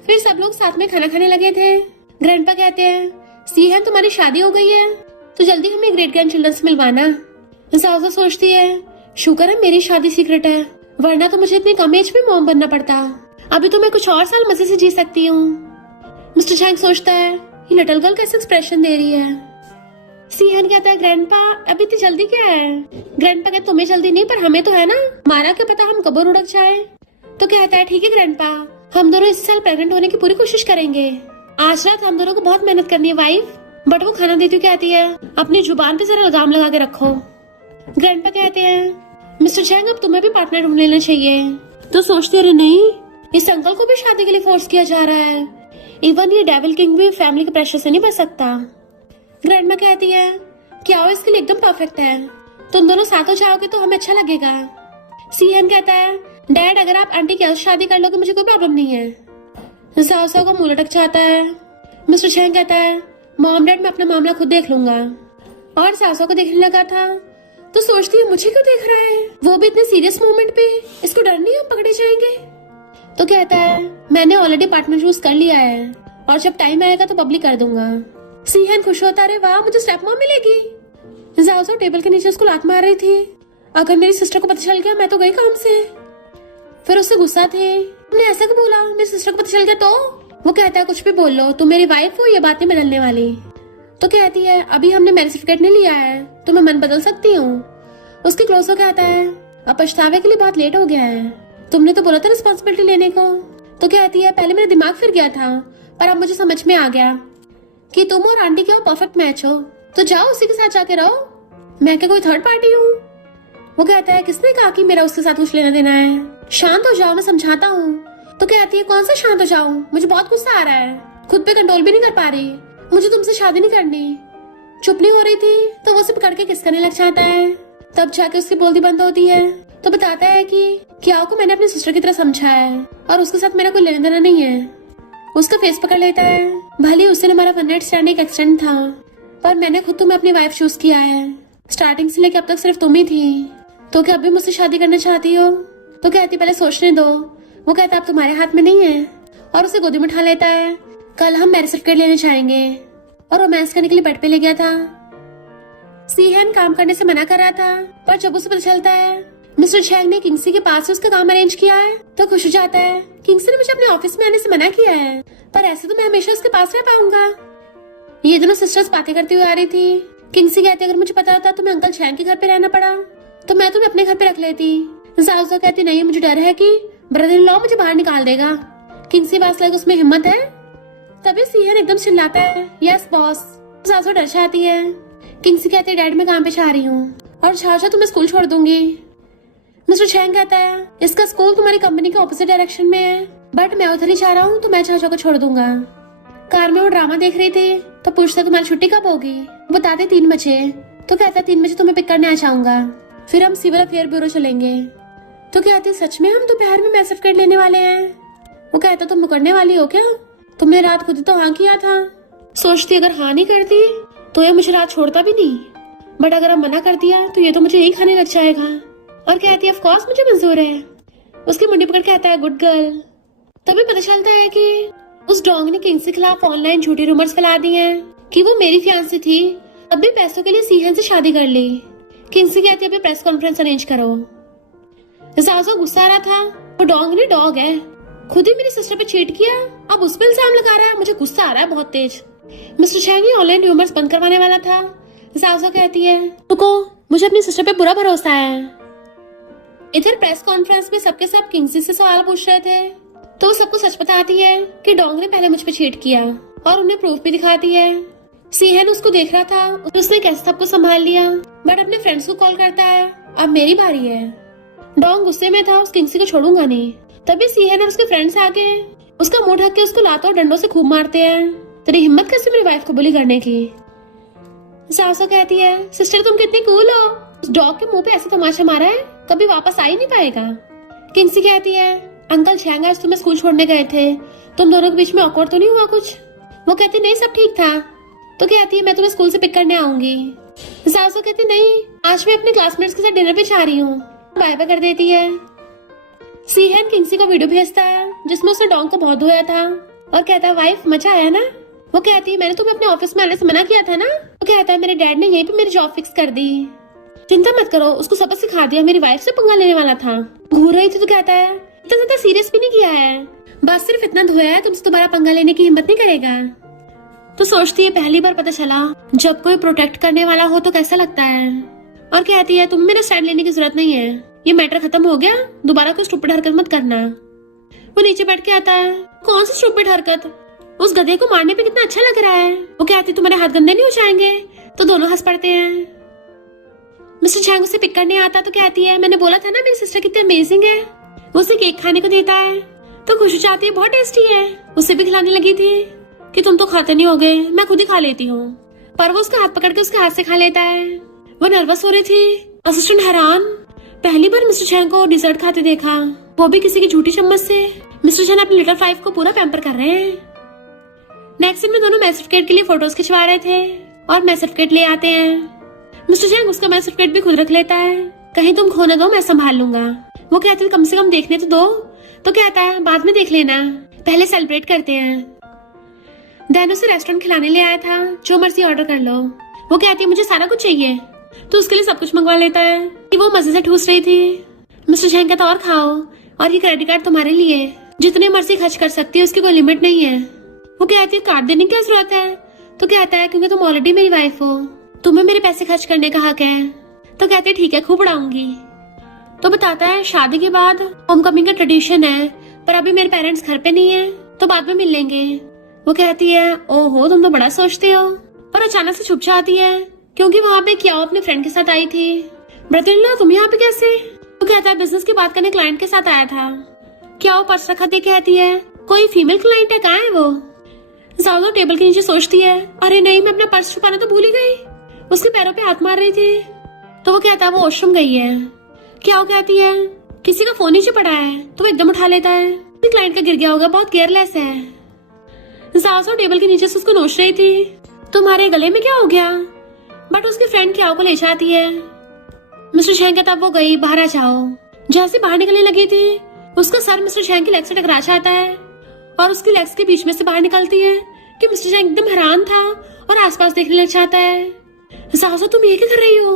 फिर सब लोग साथ में खाना खाने लगे थे। ग्रैंडपा कहते हैं सीहन तुम्हारी शादी हो गई है, तो जल्दी हमें ग्रेट ग्रैंड चिल्ड्रन से मिलवाना। जाओसो सोचती है शुक्र है मेरी शादी सीक्रेट है, वरना तो मुझे इतनी कम एज में मॉम बनना पड़ता। अभी तो मैं कुछ और साल मजे से जी सकती हूँ। मिस्टर चैंग सोचता है ये लिटिल गर्ल कैसे एक्सप्रेशन दे रही है। सीहन कहता है ग्रैंडपा अभी इतनी जल्दी क्या है। ग्रैंडपा कहते तुम्हें जल्दी नहीं पर हमें तो है ना, हमारा क्या पता हम कब उड़क जाए। तो कहता है ठीक है ग्रैंडपा, हम दोनों इस साल प्रेग्नेंट होने की पूरी कोशिश करेंगे। आज रात हम दोनों को बहुत मेहनत करनी है वाइफ। बट वो खाना देती कहती है अपनी जुबान पे जरा लगाम लगा के रखो। ग्रैंडपा कहते हैं मिस्टर चैंग अब तुम्हें भी पार्टनर ढूंढ लेना चाहिए। तो सोचते रहे नहीं इस अंकल को भी शादी के लिए फोर्स किया जा रहा है, इवन ये डेविल किंग भी फैमिली के प्रेशर से नहीं बच सकता। ग्रैंडमा कहती है क्या वो इसके लिए एकदम परफेक्ट है, तुम दोनों साथ हो जाओगे तो हमें अच्छा लगेगा। सीहन कहता है डैड अगर आप आंटी के शादी कर लोगे मुझे कोई प्रॉब्लम नहीं है। जाओसो को मुंह लटक जाता है। मिस्टर चैंग कहता है मॉम डैड मैं अपना मामला खुद देख लूंगा। और जाओसो को देखने लगा था तो सोचती है मुझे क्यों देख रहा है, वो भी इतने सीरियस मोमेंट पे, इसको डर नहीं हम पकड़े जाएंगे। तो कहता है मैंने ऑलरेडी पार्टनर चूज कर लिया है और जब टाइम आएगा तो पब्लिक कर दूंगा। सीहन खुश होता रहे वाह मुझे स्टेप मॉम मिलेगी। जाओसो टेबल के नीचे उसको लात मार रही थी, अगर मेरी सिस्टर को पता चल गया मैं तो गई काम से। फिर उससे गुस्सा थे तुमने ऐसा क्यों बोला, मेरी सिस्टर को पता चल गया तो। वो कहता है कुछ भी बोल लो तुम मेरी वाइफ हो, ये बात नहीं बदलने वाली। तो कहती है अभी हमने मैरिज सर्टिफिकेट नहीं लिया है तो मैं मन बदल सकती हूँ। उसके क्लोज हो कहता है अब पछतावे के लिए बहुत लेट हो गया है, तुमने तो बोला था रिस्पॉन्सिबिलिटी लेने को। तो कहती है पहले मेरा दिमाग फिर गया था पर अब मुझे समझ में आ गया कि तुम और आंटी के परफेक्ट मैच हो, तो जाओ उसी के साथ जाके रहो, मैं क्या कोई थर्ड पार्टी हूँ। वो कहता है किसने कहा कि मेरा उसके साथ कुछ लेना देना है, शांत हो जाओ मैं समझाता हूँ। तो कहती है कौन सा शांत हो जाऊं, मुझे बहुत गुस्सा आ रहा है, खुद पे कंट्रोल भी नहीं कर पा रही, मुझे तुमसे शादी नहीं करनी। चुप नहीं हो रही थी तो वो उसे पकड़ के किस करने लग जाता है। तब जाके उसकी बोलती बंद होती है तो बताता है कि क्या को मैंने अपनी सिस्टर की तरह समझा है और उसके साथ मेरा कोई लेना देना नहीं है। उसका फेस पकड़ लेता है भले उससे हमारा वन नाइट स्टैंड एक एक्सटेंड था, पर मैंने खुद तुम्हें अपनी वाइफ चूज किया है, स्टार्टिंग से लेकर अब तक सिर्फ तुम ही थी, तो क्या अभी मुझसे शादी करना चाहती हो। तो कहती पहले सोचने दो। वो कहता अब तुम्हारे हाथ में नहीं है और उसे गोदी में उठा लेता है। कल हम मैरिज सर्टिफिकेट लेने जाएंगे और रोमांस करने के लिए बेड पे ले गया था। सीहन काम करने से मना कर रहा था पर जब उसे पता चलता है मिस्टर चैंग ने किंगसी के पास से उसका काम अरेंज किया है तो खुश हो जाता है। किंगसी ने मुझे अपने ऑफिस में आने से मना किया है पर ऐसे तो मैं हमेशा उसके पास रह पाऊंगा। ये दोनों सिस्टर्स बातें करती हुई आ रही थी। किंगसी कहती अगर मुझे पता होता तुम्हें अंकल चैंग के घर पे रहना पड़ा तो मैं तुम्हें अपने घर पे रख लेती। जाओसो कहती नहीं मुझे डर है कि ब्रदर इन लॉ मुझे बाहर निकाल देगा। किंगसी पास लग उसमें हिम्मत है। तभी सीहन एकदम चिल्लाता है यस बॉस। जाओसो डर जाती है। किंगसी कहती है डैड मैं काम पे जा रही हूँ और जाओ तुम्हें स्कूल छोड़ दूंगी। मिस्टर चैंग कहता है इसका स्कूल तुम्हारी कंपनी के ऑपोजिट डायरेक्शन में है बट मैं उधर ही जा रहा हूँ तो मैं चाचा को छोड़ दूंगा। कार में वो ड्रामा देख रही थी तो पूछता तुम्हारी छुट्टी कब होगी। बताते 3 बजे। तो कहता 3 बजे तुम्हें पिक करने आ जाऊंगा, फिर हम सिविल अफेयर ब्यूरो चलेंगे। तो कहते सच में हम दोपहर में मैरिज सर्टिफिकेट लेने वाले हैं। वो कहता तुम मुकरने वाली हो क्या, तुमने रात खुद तो हाँ किया था। सोचती अगर हाँ नहीं करती तो ये मुझे रात छोड़ता भी नहीं। बट अगर आप मना कर दिया तो ये तो मुझे यही खाने लग जाएगा। और कहती है ऑफ कोर्स मुझे मंजूर है। उसकी मुंडी पकड़ के आता है गुड गर्ल। तभी पता चलता है कि उस डोंग ने किंग के खिलाफ ऑनलाइन झूठी रूमर्स फैला दी हैं कि वो मेरी फियांसी थी, अब भी पैसों के लिए सीहन से शादी कर ली। किंग से कहती है अभी प्रेस कॉन्फ्रेंस अरेंज करो। जाजो गुस्सा आ रहा था, वो डोंग ने डॉग है, खुद ही मेरी सिस्टर पे चीट किया, अब उस पे इल्जाम लगा रहा है, मुझे गुस्सा आ रहा है बहुत तेज। मिस्टर चैंग ऑनलाइन रूमर्स बंद करवाने वाला था। जाजो कहती है रुको, मुझे अपनी सिस्टर पे पूरा भरोसा है। इधर प्रेस कॉन्फ्रेंस में सबके सब किंगसी से सवाल पूछ रहे थे, तो वो सबको सच बताती है कि डोंग ने पहले मुझ पे चीट किया और उन्हें प्रूफ भी दिखाती है। सीहन उसको देख रहा था, उसने कैसे सबको संभाल लिया, बट अपने फ्रेंड्स को कॉल करता है अब मेरी बारी है। डोंग गुस्से में था, उस किंगसी को छोड़ूंगा नहीं। तभी सीहन और उसके फ्रेंड्स आके उसका मुंह ढक के उसको लातों और डंडों से खूब मारते हैं। तेरी हिम्मत कैसे मेरी वाइफ को बुली करने की। सासो कहती है सिस्टर तुम कितनी कूल हो, उस डॉग के मुंह पे ऐसे तमाशा मारा है, कभी वापस आ ही नहीं पाएगा। किंगसी कहती है अंकल चैंग आज तुम्हें स्कूल छोड़ने गए थे, तुम दोनों के बीच में ऑकवर्ड तो नहीं हुआ कुछ। वो कहती नहीं सब ठीक था। तो कहती है मैं तुम्हें स्कूल से पिक करने आऊंगी। सासो कहती नहीं, आज मैं अपने क्लासमेट्स के साथ डिनर पे जा रही हूँ, बाय बाय कर देती है। सीहन किंगसी को वीडियो भेजता है जिसमें उसने डॉग को बहुत धोया था और कहता है वाइफ मजा आया ना। वो कहती है मैंने तुम्हें अपने ऑफिस में आने से मना किया था ना। वो कहता है मेरे डैड ने यहीं पे मेरी जॉब फिक्स कर दी, चिंता मत करो, उसको सबक सिखा दिया, मेरी वाइफ से पंगा लेने वाला था, घूर रही थी। तो कहता है इतना ज्यादा सीरियस भी नहीं किया है, बस सिर्फ इतना धोया है, तुमसे दोबारा पंगा लेने की हिम्मत नहीं करेगा। तो सोचती है पहली बार पता चला जब कोई प्रोटेक्ट करने वाला हो तो कैसा लगता है। और कहती है तुम मेरा स्टैंड लेने की जरूरत नहीं है, ये मैटर खत्म हो गया, दोबारा कोई स्टूपिड हरकत मत करना। वो नीचे बैठ के आता है कौन सी स्टूपिड हरकत, उस गधे को मारने पे कितना अच्छा लग रहा है। वो कहती तुम्हारे हाथ गंदे नहीं हो जाएंगे। तो दोनों हंस पड़ते हैं। मिस्टर चैंग उसे पिक करने आता तो कहती है मैंने बोला था ना मेरी सिस्टर कितनी अमेजिंग है। वो उसे केक खाने को देता है तो खुश हो जाती है बहुत टेस्टी है। उसे भी खिलाने लगी थी कि तुम तो खाते नहीं होगे, मैं खुद ही खा लेती हूँ, पर वो उसका हाथ पकड़ के उसके हाथ से खा लेता है। वो नर्वस हो रही थी। असिस्टेंट हैरान, पहली बार मिस्टर चैंग को डिजर्ट खाते देखा, वो भी किसी की झूठी चम्मच से। मिस्टर चैंग अपने लिटिल फाइव को पूरा पैम्पर कर रहे हैं। नेक्स्ट दिन में दोनों मैच सर्टिफिकेट के लिए फोटोज खिंचवा रहे थे और मैच सर्टिफिकेट ले आते हैं। मिस्टर चैंग उसका मैच सर्टिफिकेट भी खुद रख लेता है, कहीं तुम खो न दो, मैं संभाल लूंगा। वो कहते हैं कम से कम देखने तो दो। तो कहता है बाद में देख लेना, पहले सेलिब्रेट करते हैं। डैन उसे रेस्टोरेंट खिलाने ले आया था, जो मर्जी ऑर्डर कर लो। वो कहती है मुझे सारा कुछ चाहिए, तो उसके लिए सब कुछ मंगवा लेता है कि वो मजे से ठूस रही थी। मिस्टर चैंग कहता और खाओ, और ये क्रेडिट कार्ड तुम्हारे लिए, जितने मर्जी खर्च कर सकती है, उसकी कोई लिमिट नहीं है। वो कहती है कार्ड देने की क्या जरूरत है। तो कहता है क्योंकि तुम ऑलरेडी मेरी वाइफ हो, तुम्हें मेरे पैसे खर्च करने का हक है। तो कहते हैं ठीक है खूब उड़ाऊंगी। तो बताता है शादी के बाद होम कमिंग का ट्रेडिशन है, पर अभी मेरे पेरेंट्स घर पे नहीं है, तो बाद में मिल लेंगे। वो कहती है ओहो तुम तो बड़ा सोचते हो, पर अचानक से छुप जाती है क्योंकि वहाँ पे क्या अपने फ्रेंड के साथ आई थी। ब्रदर इन लॉ तुम यहाँ पे कैसे। वो कहता है बिजनेस की बात करने क्लाइंट के साथ आया था। क्या वो पर्स रखा दे कहती है कोई फीमेल क्लाइंट है, कहाँ है वो। जाओ टेबल के नीचे सोचती है अरे नहीं मैं अपना पर्स छुपाना तो भूल ही गई, उसके पैरों पे हाथ मार रही थी। तो वो कहता है वो वॉशरूम गई है। क्या वो कहती है किसी का फोन नीचे पड़ा है, तो वो एकदम उठा लेता है, क्लाइंट का गिर गया होगा, बहुत केयरलेस है। जाओ टेबल के नीचे से उसको नोच रही थी, तुम्हारे गले में क्या हो गया, बट उसकी फ्रेंड क्या को ले जाती है। मिस्टर चैंग कहता वो गई, बाहर आ जाओ। जैसे बाहर निकलने लगी थी उसका सर मिस्टर चैंग की लेग से टकरा जाता है और उसकी लेग्स के बीच में से बाहर निकलती है कि मिस्टर चैंग एकदम हैरान था और आसपास देखने लग जाता है। सासू तुम ये क्या कर रही हो।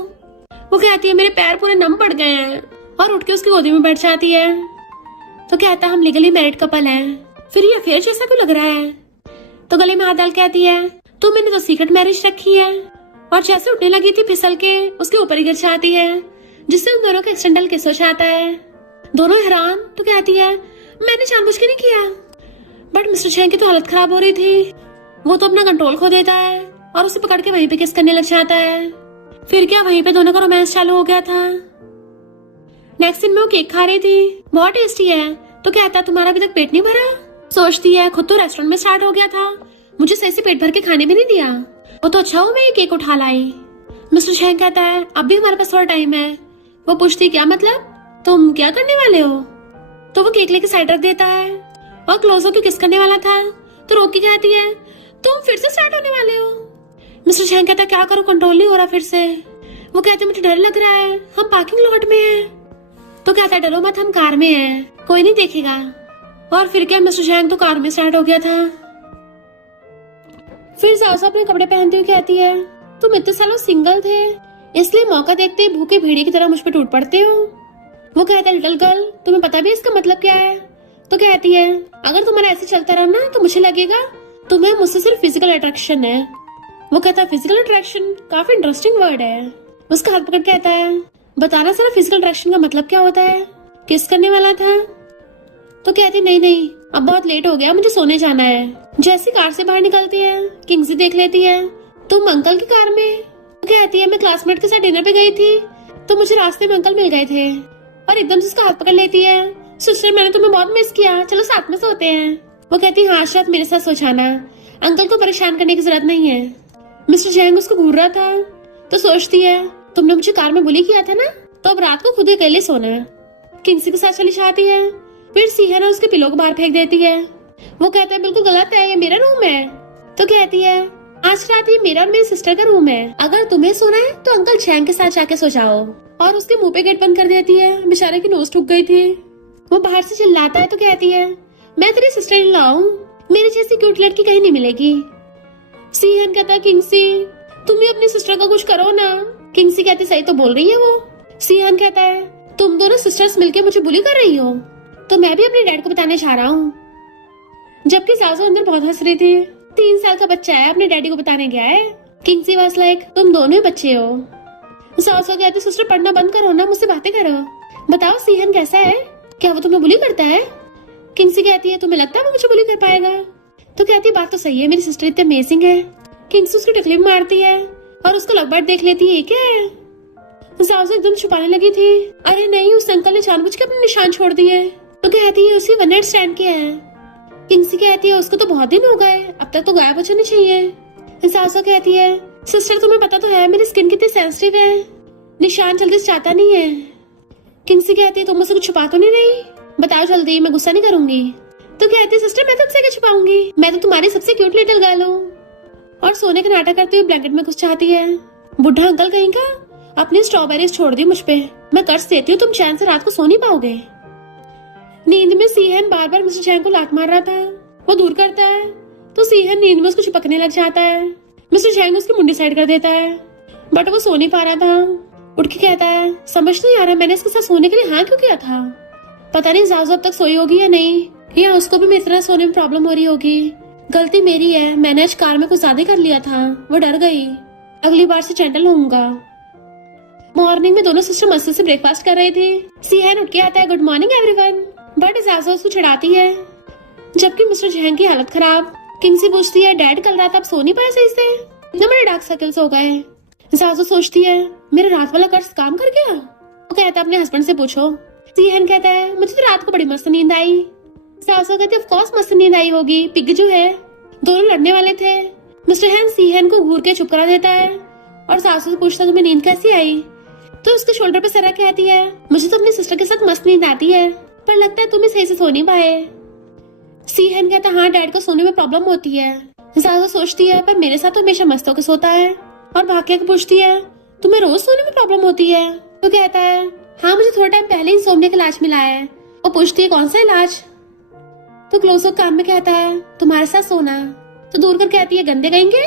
वो कहती है मेरे पैर पूरे नम पड़ गए हैं, और उठ के उसकी गोदी में बैठ जाती है। तो कहता है हम लीगली मैरिड कपल हैं, फिर ये अफेयर जैसा क्यों लग रहा है। तो गले में हाथ डाल कहती है तो मैंने तो सीक्रेट मैरिज रखी है, और जैसे उठने लगी थी फिसल के उसके ऊपर ही गिर जाती है, जिससे उन दोनों का एक्सीडेंटल किस हो जाता है। दोनों हैरान। तो कहती है मैंने जानबूझ के नहीं किया, बट मिस्टर चैंग की तो हालत खराब हो रही थी, वो तो अपना कंट्रोल खो देता है और उसे पकड़ के वहीं पे किस करने लग जाता है। फिर क्या वहीं पे दोनों का रोमांस चालू हो गया था। नेक्स्ट दिन में वो केक खा रही थी, बहुत टेस्टी है। तो कहता तुम्हारा अभी तक पेट नहीं भरा। सोचती है खुद तो रेस्टोरेंट में स्टार्ट हो गया था, मुझे सही से पेट भर के खाने भी नहीं दिया, वो तो अच्छा हो मैं ये केक उठा लाई। मिस्टर चैंग कहता है अब भी हमारे पास थोड़ा टाइम है। वो पूछती क्या मतलब, तुम क्या करने वाले हो। तो वो केक लेके साइड रख देता है और क्लोज होकर किस करने वाला था, तो रोक के कहती है तुम फिर से स्टार्ट होने वाले हो। मिस्टर चैंग कहता क्या करूं, कंट्रोल नहीं हो रहा फिर से। वो कहते मुझे डर लग रहा है, हम पार्किंग लॉट में हैं। तो कहता डरो मत, हम कार में हैं, कोई नहीं देखेगा। और फिर क्या, मिस्टर चैंग तो कार में स्टार्ट हो गया था। फिर सासू अपने कपड़े पहनते हुए कहती है तुम इतने सालों सिंगल थे, इसलिए मौका देखते ही भूखे भेड़िए की तरह मुझ पे टूट पड़ते हो। वो कहता है लिटिल गर्ल, तुम्हें पता भी इसका मतलब क्या है? तो कहती है अगर तुम्हारा ऐसे चलता रहा ना तो मुझे लगेगा तुम्हें मुझसे सिर्फ फिजिकल अट्रैक्शन है। वो कहता है फिजिकल अट्रैक्शन काफी इंटरेस्टिंग वर्ड है। उसका हाथ पकड़ कहता है बताना सारा फिजिकल अट्रैक्शन का मतलब क्या होता है, किस करने वाला था? तो कहती नहीं नहीं, अब बहुत लेट हो गया, मुझे सोने जाना है। जैसी कार से बाहर निकलती है किंग्सी देख लेती है तुम अंकल की कार में। तो कहती है मैं क्लासमेट के साथ डिनर पे गई थी तो मुझे रास्ते में अंकल मिल गए थे। और एकदम से उसका हाथ पकड़ लेती है सिस्टर मैंने तुम्हें बहुत मिस किया, चलो साथ में सोते हैं। वो कहती हाँ शायद मेरे साथ सो जाना, अंकल को परेशान करने की जरूरत नहीं है। मिस्टर चैंग उसको घूर रहा था तो सोचती है तुमने मुझे कार में बुली किया था ना, तो अब रात को खुद ही अकेले सोना है। किंग्सी के साथ चली जाती है, फिर सीहना उसके पिलो को बाहर फेंक देती है। वो कहता है बिल्कुल गलत है, ये मेरा रूम है। तो कहती है आज रात ये मेरा और मेरी सिस्टर का रूम है, अगर तुम्हें सोना है तो अंकल चैंग के साथ जाके सो जाओ। और उसके मुंह पे गेट बंद कर देती है, बेचारे की नोज ठुक गई थी। वो बाहर से चिल्लाता है तो कहती है मैं तेरी सिस्टर इन लॉ हूँ, मेरी जैसी क्यूट लड़की कहीं नहीं मिलेगी। सीहन कहता है किंग्सी तुम भी अपनी सिस्टर का कुछ करो ना। किंग्सी कहती सही तो बोल रही है वो। सीहन कहता है तुम दोनों सिस्टर्स मिलके मुझे बुली कर रही हो, तो मैं भी अपने डैड को बताने जा रहा हूँ। जबकि सासू अंदर बहुत हंस रही थी, 3 साल का बच्चा है अपने डैडी को बताने गया है। किंग्सी वाज लाइक तुम दोनों ही बच्चे हो। सासू कहती सिस्टर पढ़ना बंद करो ना, मुझसे बातें करो, बताओ सीहन कैसा है, क्या वो तुम्हें बुली करता है? किंग्सी कहती है तुम्हें लगता है वो मुझे बुली कर पाएगा? तो कहती बात तो सही है, मेरी सिस्टर इतनी अमेजिंग है। किंग्सी उसकी टिकली में मारती है और उसका लवबर्ड देख लेती है, क्या है? सासू एकदम छुपाने लगी थी, अरे नहीं उस अंकल ने जानबूझ के अपने निशान छोड़ दिए। तो कहती है उसी वन नाइट स्टैंड किया है। किंग्सी कहती है उसको तो बहुत दिन हो गए, अब तक तो गायब हो जानी चाहिए। सासू कहती है सिस्टर तुम्हें पता तो है मेरी स्किन कितनी सेंसिटिव है, निशान जल्दी से जाता नहीं है। किंग्सी कहती है तुम मुझसे कुछ छुपा तो नहीं रही, बताओ जल्दी, मैं गुस्सा नहीं करूंगी। तो कहती है सिस्टर मैं तुमसे क्या छुपाऊंगी, मैं तो तुम्हारी सबसे क्यूट लिटिल गर्ल हूँ। और सोने का नाटक करते हुए ब्लैंकेट में घुस जाती है। बुढ़ा अंकल कहीं का, अपनी स्ट्रॉबेरीज छोड़ दी मुझ पे, मैं कर्ज देती हूँ तुम चैन से रात को सो नहीं पाओगे। नींद में सीहन बार बार मिस्टर चैंग को लात मार रहा था, वो दूर करता है तो सीहन नींद में उसको चिपकने लग जाता है। मिस्टर चैंग उसकी मुंडी साइड कर देता है, बट वो सो नहीं पा रहा था। उठ के कहता है समझ नहीं आ रहा मैंने इसके साथ सोने के लिए हाँ क्यों किया था, पता नहीं जाजू अब तक सोई होगी या नहीं, या उसको भी मेरी तरह सोने में प्रॉब्लम हो रही होगी। गलती मेरी है, मैंने आज कार में कुछ ज्यादा कर लिया था, वो डर गई, अगली बार से जेंटल होऊंगा। मॉर्निंग में दोनों सिस्टर मस्ती से ब्रेकफास्ट कर रहे थे। सीहन उठ के आता है good morning everyone, but Jaju उसको चिढ़ाती है। जबकि मिस्टर जैंग की हालत खराब। किंग्सी पूछती है डैड कल रात आप सो नहीं पाए सही से, इतने बड़े डार्क सर्कल्स हो गए। जाजू सोचती है मेरा रात वाला कर्ज काम कर गया। वो कहता है अपने हस्बैंड से पूछो। सीहन कहता है मुझे तो रात को बड़ी मस्त नींद आई। सासू कहती है ऑफ कोर्स मस्त नींद आई होगी, पिग जो है। दोनों लड़ने वाले थे। मिस्टर हैन सीहन को घूर के चुप करा देता है और सासू से पूछता तुम्हें नींद कैसी आई। तो उसके शोल्डर पे सरा कहती है मुझे तो अपनी सिस्टर के साथ मस्त नींद आती है, पर लगता है तुम्हें सही से सो नहीं पाए। सीहन कहता हाँ डैड को सोने में प्रॉब्लम होती है। सासू सोचती है पर मेरे साथ तो हमेशा मस्त होकर सोता है, और भाग्य को पूछती है तुम्हें रोज सोने में प्रॉब्लम होती है। तो कहता है हाँ मुझे थोड़ा टाइम पहले ही सोने का इलाज मिला है। वो पूछती है कौन सा इलाज। तो क्लोज अप काम में कहता है तुम्हारे साथ सोना। तो दूर कर कहती है गंदे कहेंगे।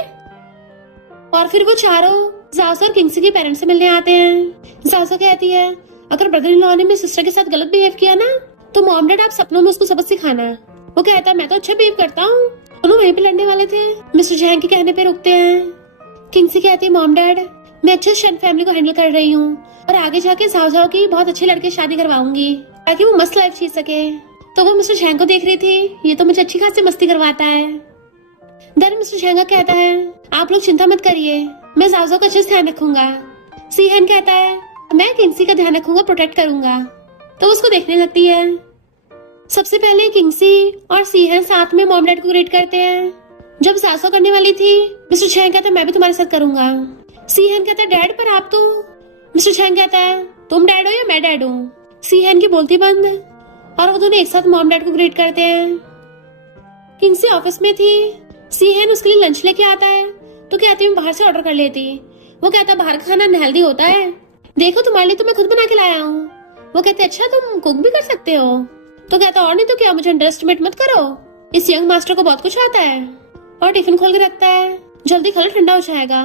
और फिर वो चारों जासू और किंग्सी के पेरेंट्स से मिलने आते हैं। जासू कहती है अगर ब्रदर इन लॉ ने मेरी सिस्टर के साथ गलत बिहेव किया ना तो मॉम डैड आप सपनों में उसको सबक सिखाना। वो कहता है मैं तो अच्छा बिहेव करता हूँ। दोनों वहीं पे लड़ने वाले थे, मिस्टर जैंग के कहने पे रुकते हैं। किंग्सी कहती है मॉम डैड मैं अच्छे से शन फैमिली को हैंडल कर रही हूँ और आगे जाके जाओ की बहुत अच्छे लड़के शादी करवाऊंगी ताकि वो मस्त लाइफ जी सके। तो वो मिस्टर जैंग को देख रही थी, ये तो मुझे अच्छी खासी मस्ती करवाता है। देन मिस्टर जैंग कहता है आप लोग चिंता मत करिए, मैं जाओ का अच्छे से ध्यान रखूंगा। सीहन कहता है मैं किंग्सी का ध्यान रखूंगा, प्रोटेक्ट करूंगा। तो उसको देखने लगती है। सबसे पहले किंग्सी और सीहन साथ में मॉम डैड को ग्रीट करते हैं। जब सासू करने वाली थी मिस्टर जैंग कहता है मैं भी तुम्हारे साथ करूंगा। सीहन कहता है डैड पर आप तो। मिस्टर जैंग कहता है तुम डैड हो या मैं डैड हूँ। सीहन की बोलती बंद और वो दोनों एक साथ मॉम डैड को ग्रीट करते हैं। किंग्सी ऑफिस में थी। सीहन उसके लिए लंच लेके आता है तो कहती मैं बाहर से ऑर्डर कर लेती, वो कहता बाहर का खाना अनहेल्दी होता है, देखो तुम्हारे लिए तो मैं खुद बना के लाया हूँ। वो कहते अच्छा तुम कुक भी कर सकते हो। तो कहता और नहीं तो क्या, मुझे अंडर एस्टिमेट मत करो, इस यंग मास्टर को बहुत कुछ आता है। और टिफिन खोल के रखता है, जल्दी खा लो ठंडा हो जाएगा।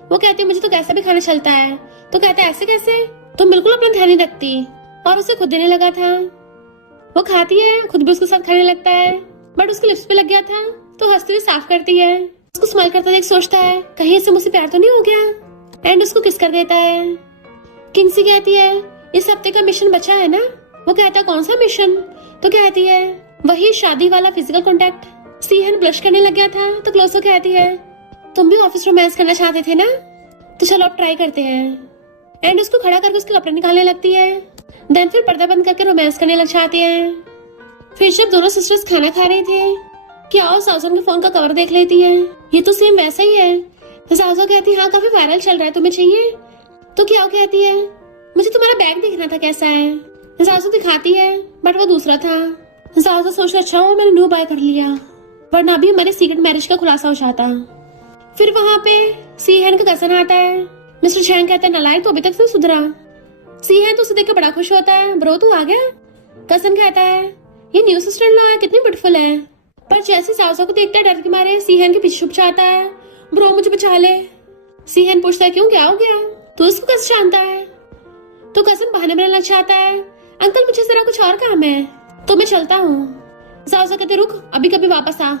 वो कहती है मुझे तो कैसा भी खाना चलता है। तो कहता है ऐसे कैसे, तुम बिल्कुल अपना ध्यान नहीं रखती। और उसे खुद देने लगा था। वो खाती है, खुद भी उसके साथ खाने लगता है, बट उसके लिप्स पे लग गया था तो हंसती हुई साफ करती है। उसको स्माइल करता देख सोचता है कहीं इससे मुझसे प्यार तो नहीं हो गया, एंड उसको किस कर देता है। किंगसी कहती है इस हफ्ते का मिशन बचा है ना। वो कहता है कौन सा मिशन। तो कहती है वही शादी वाला फिजिकल कॉन्टेक्ट। सीहन ब्लश करने लग गया था तो क्लोसो कहती है तुम भी ऑफिस रोमांस करना चाहते थे ना, तो चलो अब ट्राई करते हैं। एंड उसको खड़ा करके उसके कपड़े निकालने लगती है। देन फिर पर्दा बंद करके रोमांस करने लग जाते हैं। फिर जब दोनों सिस्टर्स खाना खा रहे थे कि आओ साउसन के फोन का कवर देख लेती है, ये तो सेम वैसा ही है। तो साउसा कहती है हाँ काफी वायरल चल रहा है, तुम्हें चाहिए। तो क्या कहती है मुझे तुम्हारा बैग देखना था कैसा है। तो साउसा दिखाती है बट वो दूसरा था। साउसा सोचकर अच्छा हुआ मैंने न्यू बाय कर लिया, वरना अभी हमारे सीक्रेट मैरिज का खुलासा हो जाता। फिर वहाँ पे सीहन का कजन आता है। मिस्टर चैंग कहता है नलायक तो अभी तक से सुधरा। सीहन तो उसे देख के बड़ा खुश होता है, ब्रो तू आ गया। कजन कहता है ये न्यू सिस्टर इन लॉ है, कितनी ब्यूटीफुल है। पर जैसे साउसा को देखता है डर के मारे सीहन के पीछे छुप जाता है, ब्रो मुझे बचा ले। सीहन पूछता है क्यों क्या हो गया, तू इसको कैसे जानता है। तो कजन बहाने बनाने लग जाता है अंकल मुझे जरा कुछ और काम है तो मैं चलता हूँ। साउसा कहते रुक अभी कभी वापस आ।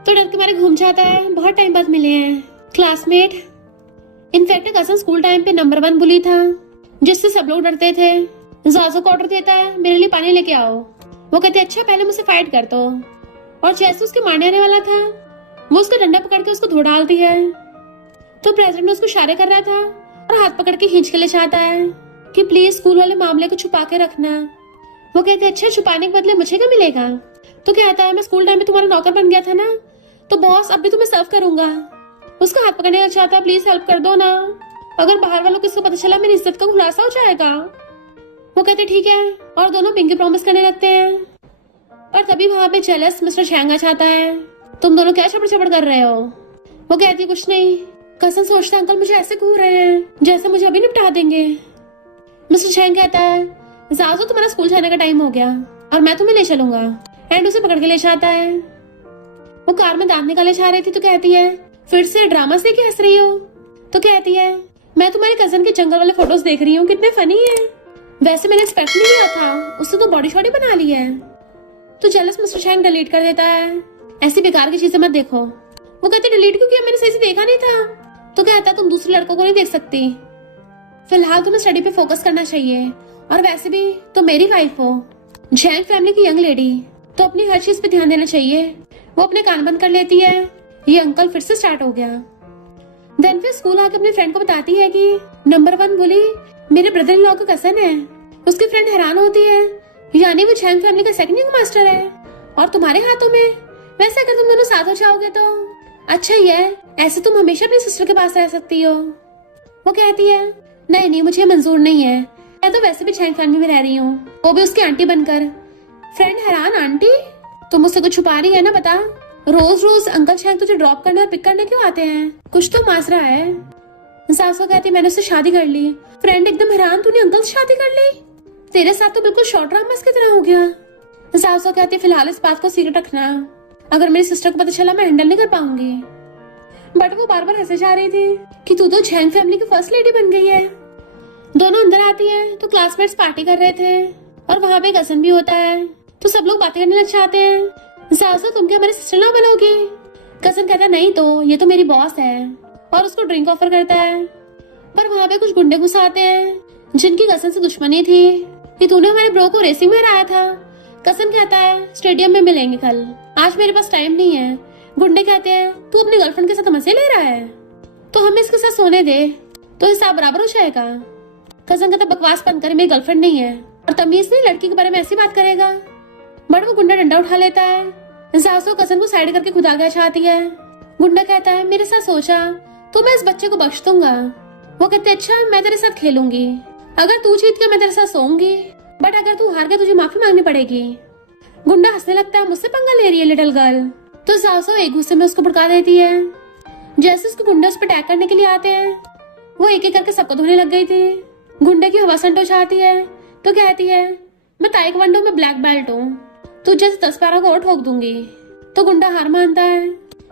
तो डर के मारे घूम जाता है, बहुत टाइम बाद मिले हैं classmate. In fact cousin school time पे नंबर 1 बुली था जिससे सब लोग डरते थे। जाजो को ऑर्डर देता है मेरे लिए पानी लेके आओ। वो कहते अच्छा पहले मुझसे फाइट कर दो। और जैसे उसके मारने आने वाला था वो उसका डंडा पकड़ के उसको धो डालती है। तो प्रेसिडेंट उसको इशारे कर रहा था और हाथ पकड़ के खींच के ले जाता है कि प्लीज स्कूल वाले मामले को छुपा के रखना। वो कहते अच्छा छुपाने के बदले मुझे क्या मिलेगा। तो कहता है मैं स्कूल टाइम में तुम्हारा नौकर बन गया था ना, तो बॉस अब भी तुम्हें सर्व करूंगा। उसका हाथ पकड़ने लग जाता है प्लीज हेल्प कर दो ना, अगर बाहर वालों को इसको पता चला मेरी इज्जत का खुलासा हो जाएगा। वो कहते ठीक है और दोनों पिंकी प्रॉमिस करने लगते हैं। पर तभी वहां पे जेलस मिस्टर चैंग आ जाता है, तुम दोनों क्या छपड़ छपड़ कर रहे हो। वो कहती है कुछ नहीं। कसन सोचता अंकल मुझे ऐसे घूर रहे हैं जैसे मुझे अभी निपटा देंगे। मिस्टर चैंग कहता है जाजो तुम्हारा स्कूल जाने का टाइम हो गया और मैं तुम्हें ले चलूंगा। एंड उसे पकड़ के ले जाता है। वो कार में दांत निकाले जा रही थी तो कहती है फिर से ड्रामा से क्या हंस रही हो। तो कहती है मैं तुम्हारे कजन के जंगल वाले फोटोज देख रही हूँ, कितने फनी है। वैसे मैंने एक्सपेक्ट नहीं किया था, उससे तो बॉडी शॉडी बना ली है। तो जेलस मिस्टर चैंग डिलीट कर देता है, ऐसी बेकार की चीजें मत देखो। वो कहते डिलीट क्यों किया, मैंने सही से देखा नहीं था। तो कहता तुम दूसरे लड़कों को नहीं देख सकती, फिलहाल तुम्हें स्टडी पे फोकस करना चाहिए, और वैसे भी तो मेरी वाइफ हो, चैंग फैमिली की यंग लेडी, तो अपनी हर चीज पे ध्यान देना चाहिए। वो अपने कान बंद कर लेती है। ये अंकल फिर से स्टार्ट हो गया। देन फिर स्कूल आके अपने फ्रेंड को बताती है कि नंबर 1 बुली मेरे ब्रदर इन लॉ का कजन है। उसकी फ्रेंड हैरान होती है, यानी वो चैंग फैमिली का सेकंड यंग मास्टर है और तुम्हारे हाथों में। वैसे अगर तुम दोनों साथ हो जाओगे तो अच्छा ही है, ऐसे तुम हमेशा अपनी सिस्टर के पास रह सकती हो। वो कहती है नहीं नहीं मुझे मंजूर नहीं है, मैं तो वैसे भी चैंग फैमिली में रह रही हूँ, वो भी उसकी आंटी बनकर। फ्रेंड हैरान आंटी तुम मुझसे कुछ छुपा रही है ना, बता। रोज रोज अंकल चैंग तुझे ड्रॉप करने और पिक करने क्यों आते हैं, कुछ तो मासरा है। सासू कहती मैंने उससे शादी कर ली। फ्रेंड एकदम हैरान तूने अंकल से शादी कर ली, तेरे साथ तो बिल्कुल शॉर्ट ड्रामास की तरह हो गया। सासू कहती फिलहाल इस बात को सीक्रेट रखना, अगर मेरी सिस्टर को पता चला मैं हैंडल नहीं कर पाऊंगी। बट वो बार बार हंसे जा रही थी कि तू तो चैंग फैमिली की फर्स्ट लेडी बन गई है। दोनों अंदर आती है तो क्लासमेट्स पार्टी कर रहे थे और वहाँ पे कजन भी होता है, तो सब लोग बातें करने लग जाते हैं। सासू तुम क्या हमारी सिस्टर ना बनोगी। कजन कहता है नहीं तो ये तो मेरी बॉस है, और उसको ड्रिंक ऑफर करता है। पर वहाँ पे कुछ गुंडे घुस आते हैं जिनकी कजन से दुश्मनी थी कि तूने हमारे ब्रो को रेसिंग में हराया था। कजन कहता है स्टेडियम में मिलेंगे कल, आज मेरे पास टाइम नहीं है। गुंडे कहते हैं तू अपनी गर्लफ्रेंड के साथ मजे ले रहा है, तो हमें इसके साथ सोने दे तो हिसाब बराबर हो जाएगा। कजन कहता बकवास बंद कर, मेरी गर्लफ्रेंड नहीं है और तमीज नहीं लड़की के बारे में ऐसी बात करेगा। बट वो गुंडा डंडा उठा लेता है। सासू कजन को साइड करके खुद आगे चाहती है। गुंडा कहता है मेरे साथ सोचा तो मैं इस बच्चे को बख्श दूंगा। वो कहते अच्छा मैं तेरे साथ खेलूंगी, अगर तू जीत गया मैं तेरे साथ सोऊंगी, बट अगर तू हार गया तुझे माफी मांगनी पड़ेगी। गुंडा हंसने लगता है मुझसे पंगा ले रही है लिटिल गर्ल। तो सासू एक गुस्से में उसको भड़का देती है। जैसे उसको गुंडे उस पर अटैक करने के लिए आते हैं वो एक एक करके सबको धोने लग गई थी। गुंडे की हवा संटो चाहती है तो कहती है मैं ताइक्वांडो में ब्लैक बेल्ट हूँ, तुझे 10-12 को और ठोक दूंगी। तो गुंडा हार मानता है।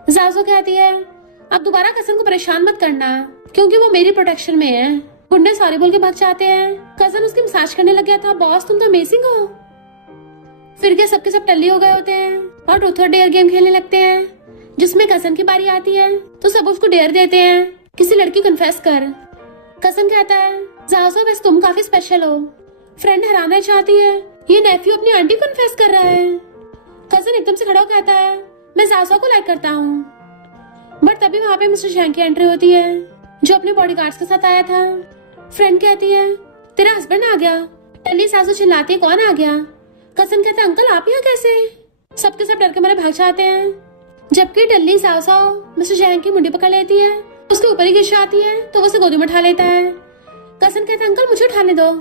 जासो कहती है अब दोबारा कजन को परेशान मत करना क्योंकि वो मेरी प्रोटेक्शन में है। गुंडे सॉरी बोल के भाग जाते हैं। कजन उसकी मसाज करने लग गया था। बॉस तुम तो अमेजिंग हो। फिर के सबके सब टल्ली हो गए होते हैं और ट्रूथ और डेयर गेम खेलने लगते हैं जिसमें कजन की बारी आती है तो सब उसको डेयर देते हैं किसी लड़की कन्फेस कर। कजन कहता है जासो वैसे तुम काफी स्पेशल हो। फ्रेंड हराना चाहती है ये नेफ्यू अपनी आंटी कन्फेस कर रहा है। कजन एकदम से खड़ा कहता है मैं जासो को लाइक करता हूँ। बट तभी वहां पे मिस्टर शैंग की एंट्री होती है जो अपने बॉडीगार्ड्स के साथ आया था। फ्रेंड कहती है तेरा हस्बैंड आ गया। टल्ली सासू चिल्लाती है कौन आ गया। कजन कहता है अंकल आप यहाँ कैसे। सबके सब डर के मारे भाग जाते हैं जबकि टल्ली सासू मिस्टर शैंग की मुंडी पकड़ लेती है उसके ऊपर ही गिर जाती है तो वो उसे गोदी में उठा लेता है। कजन कहता है अंकल मुझे उठाने दो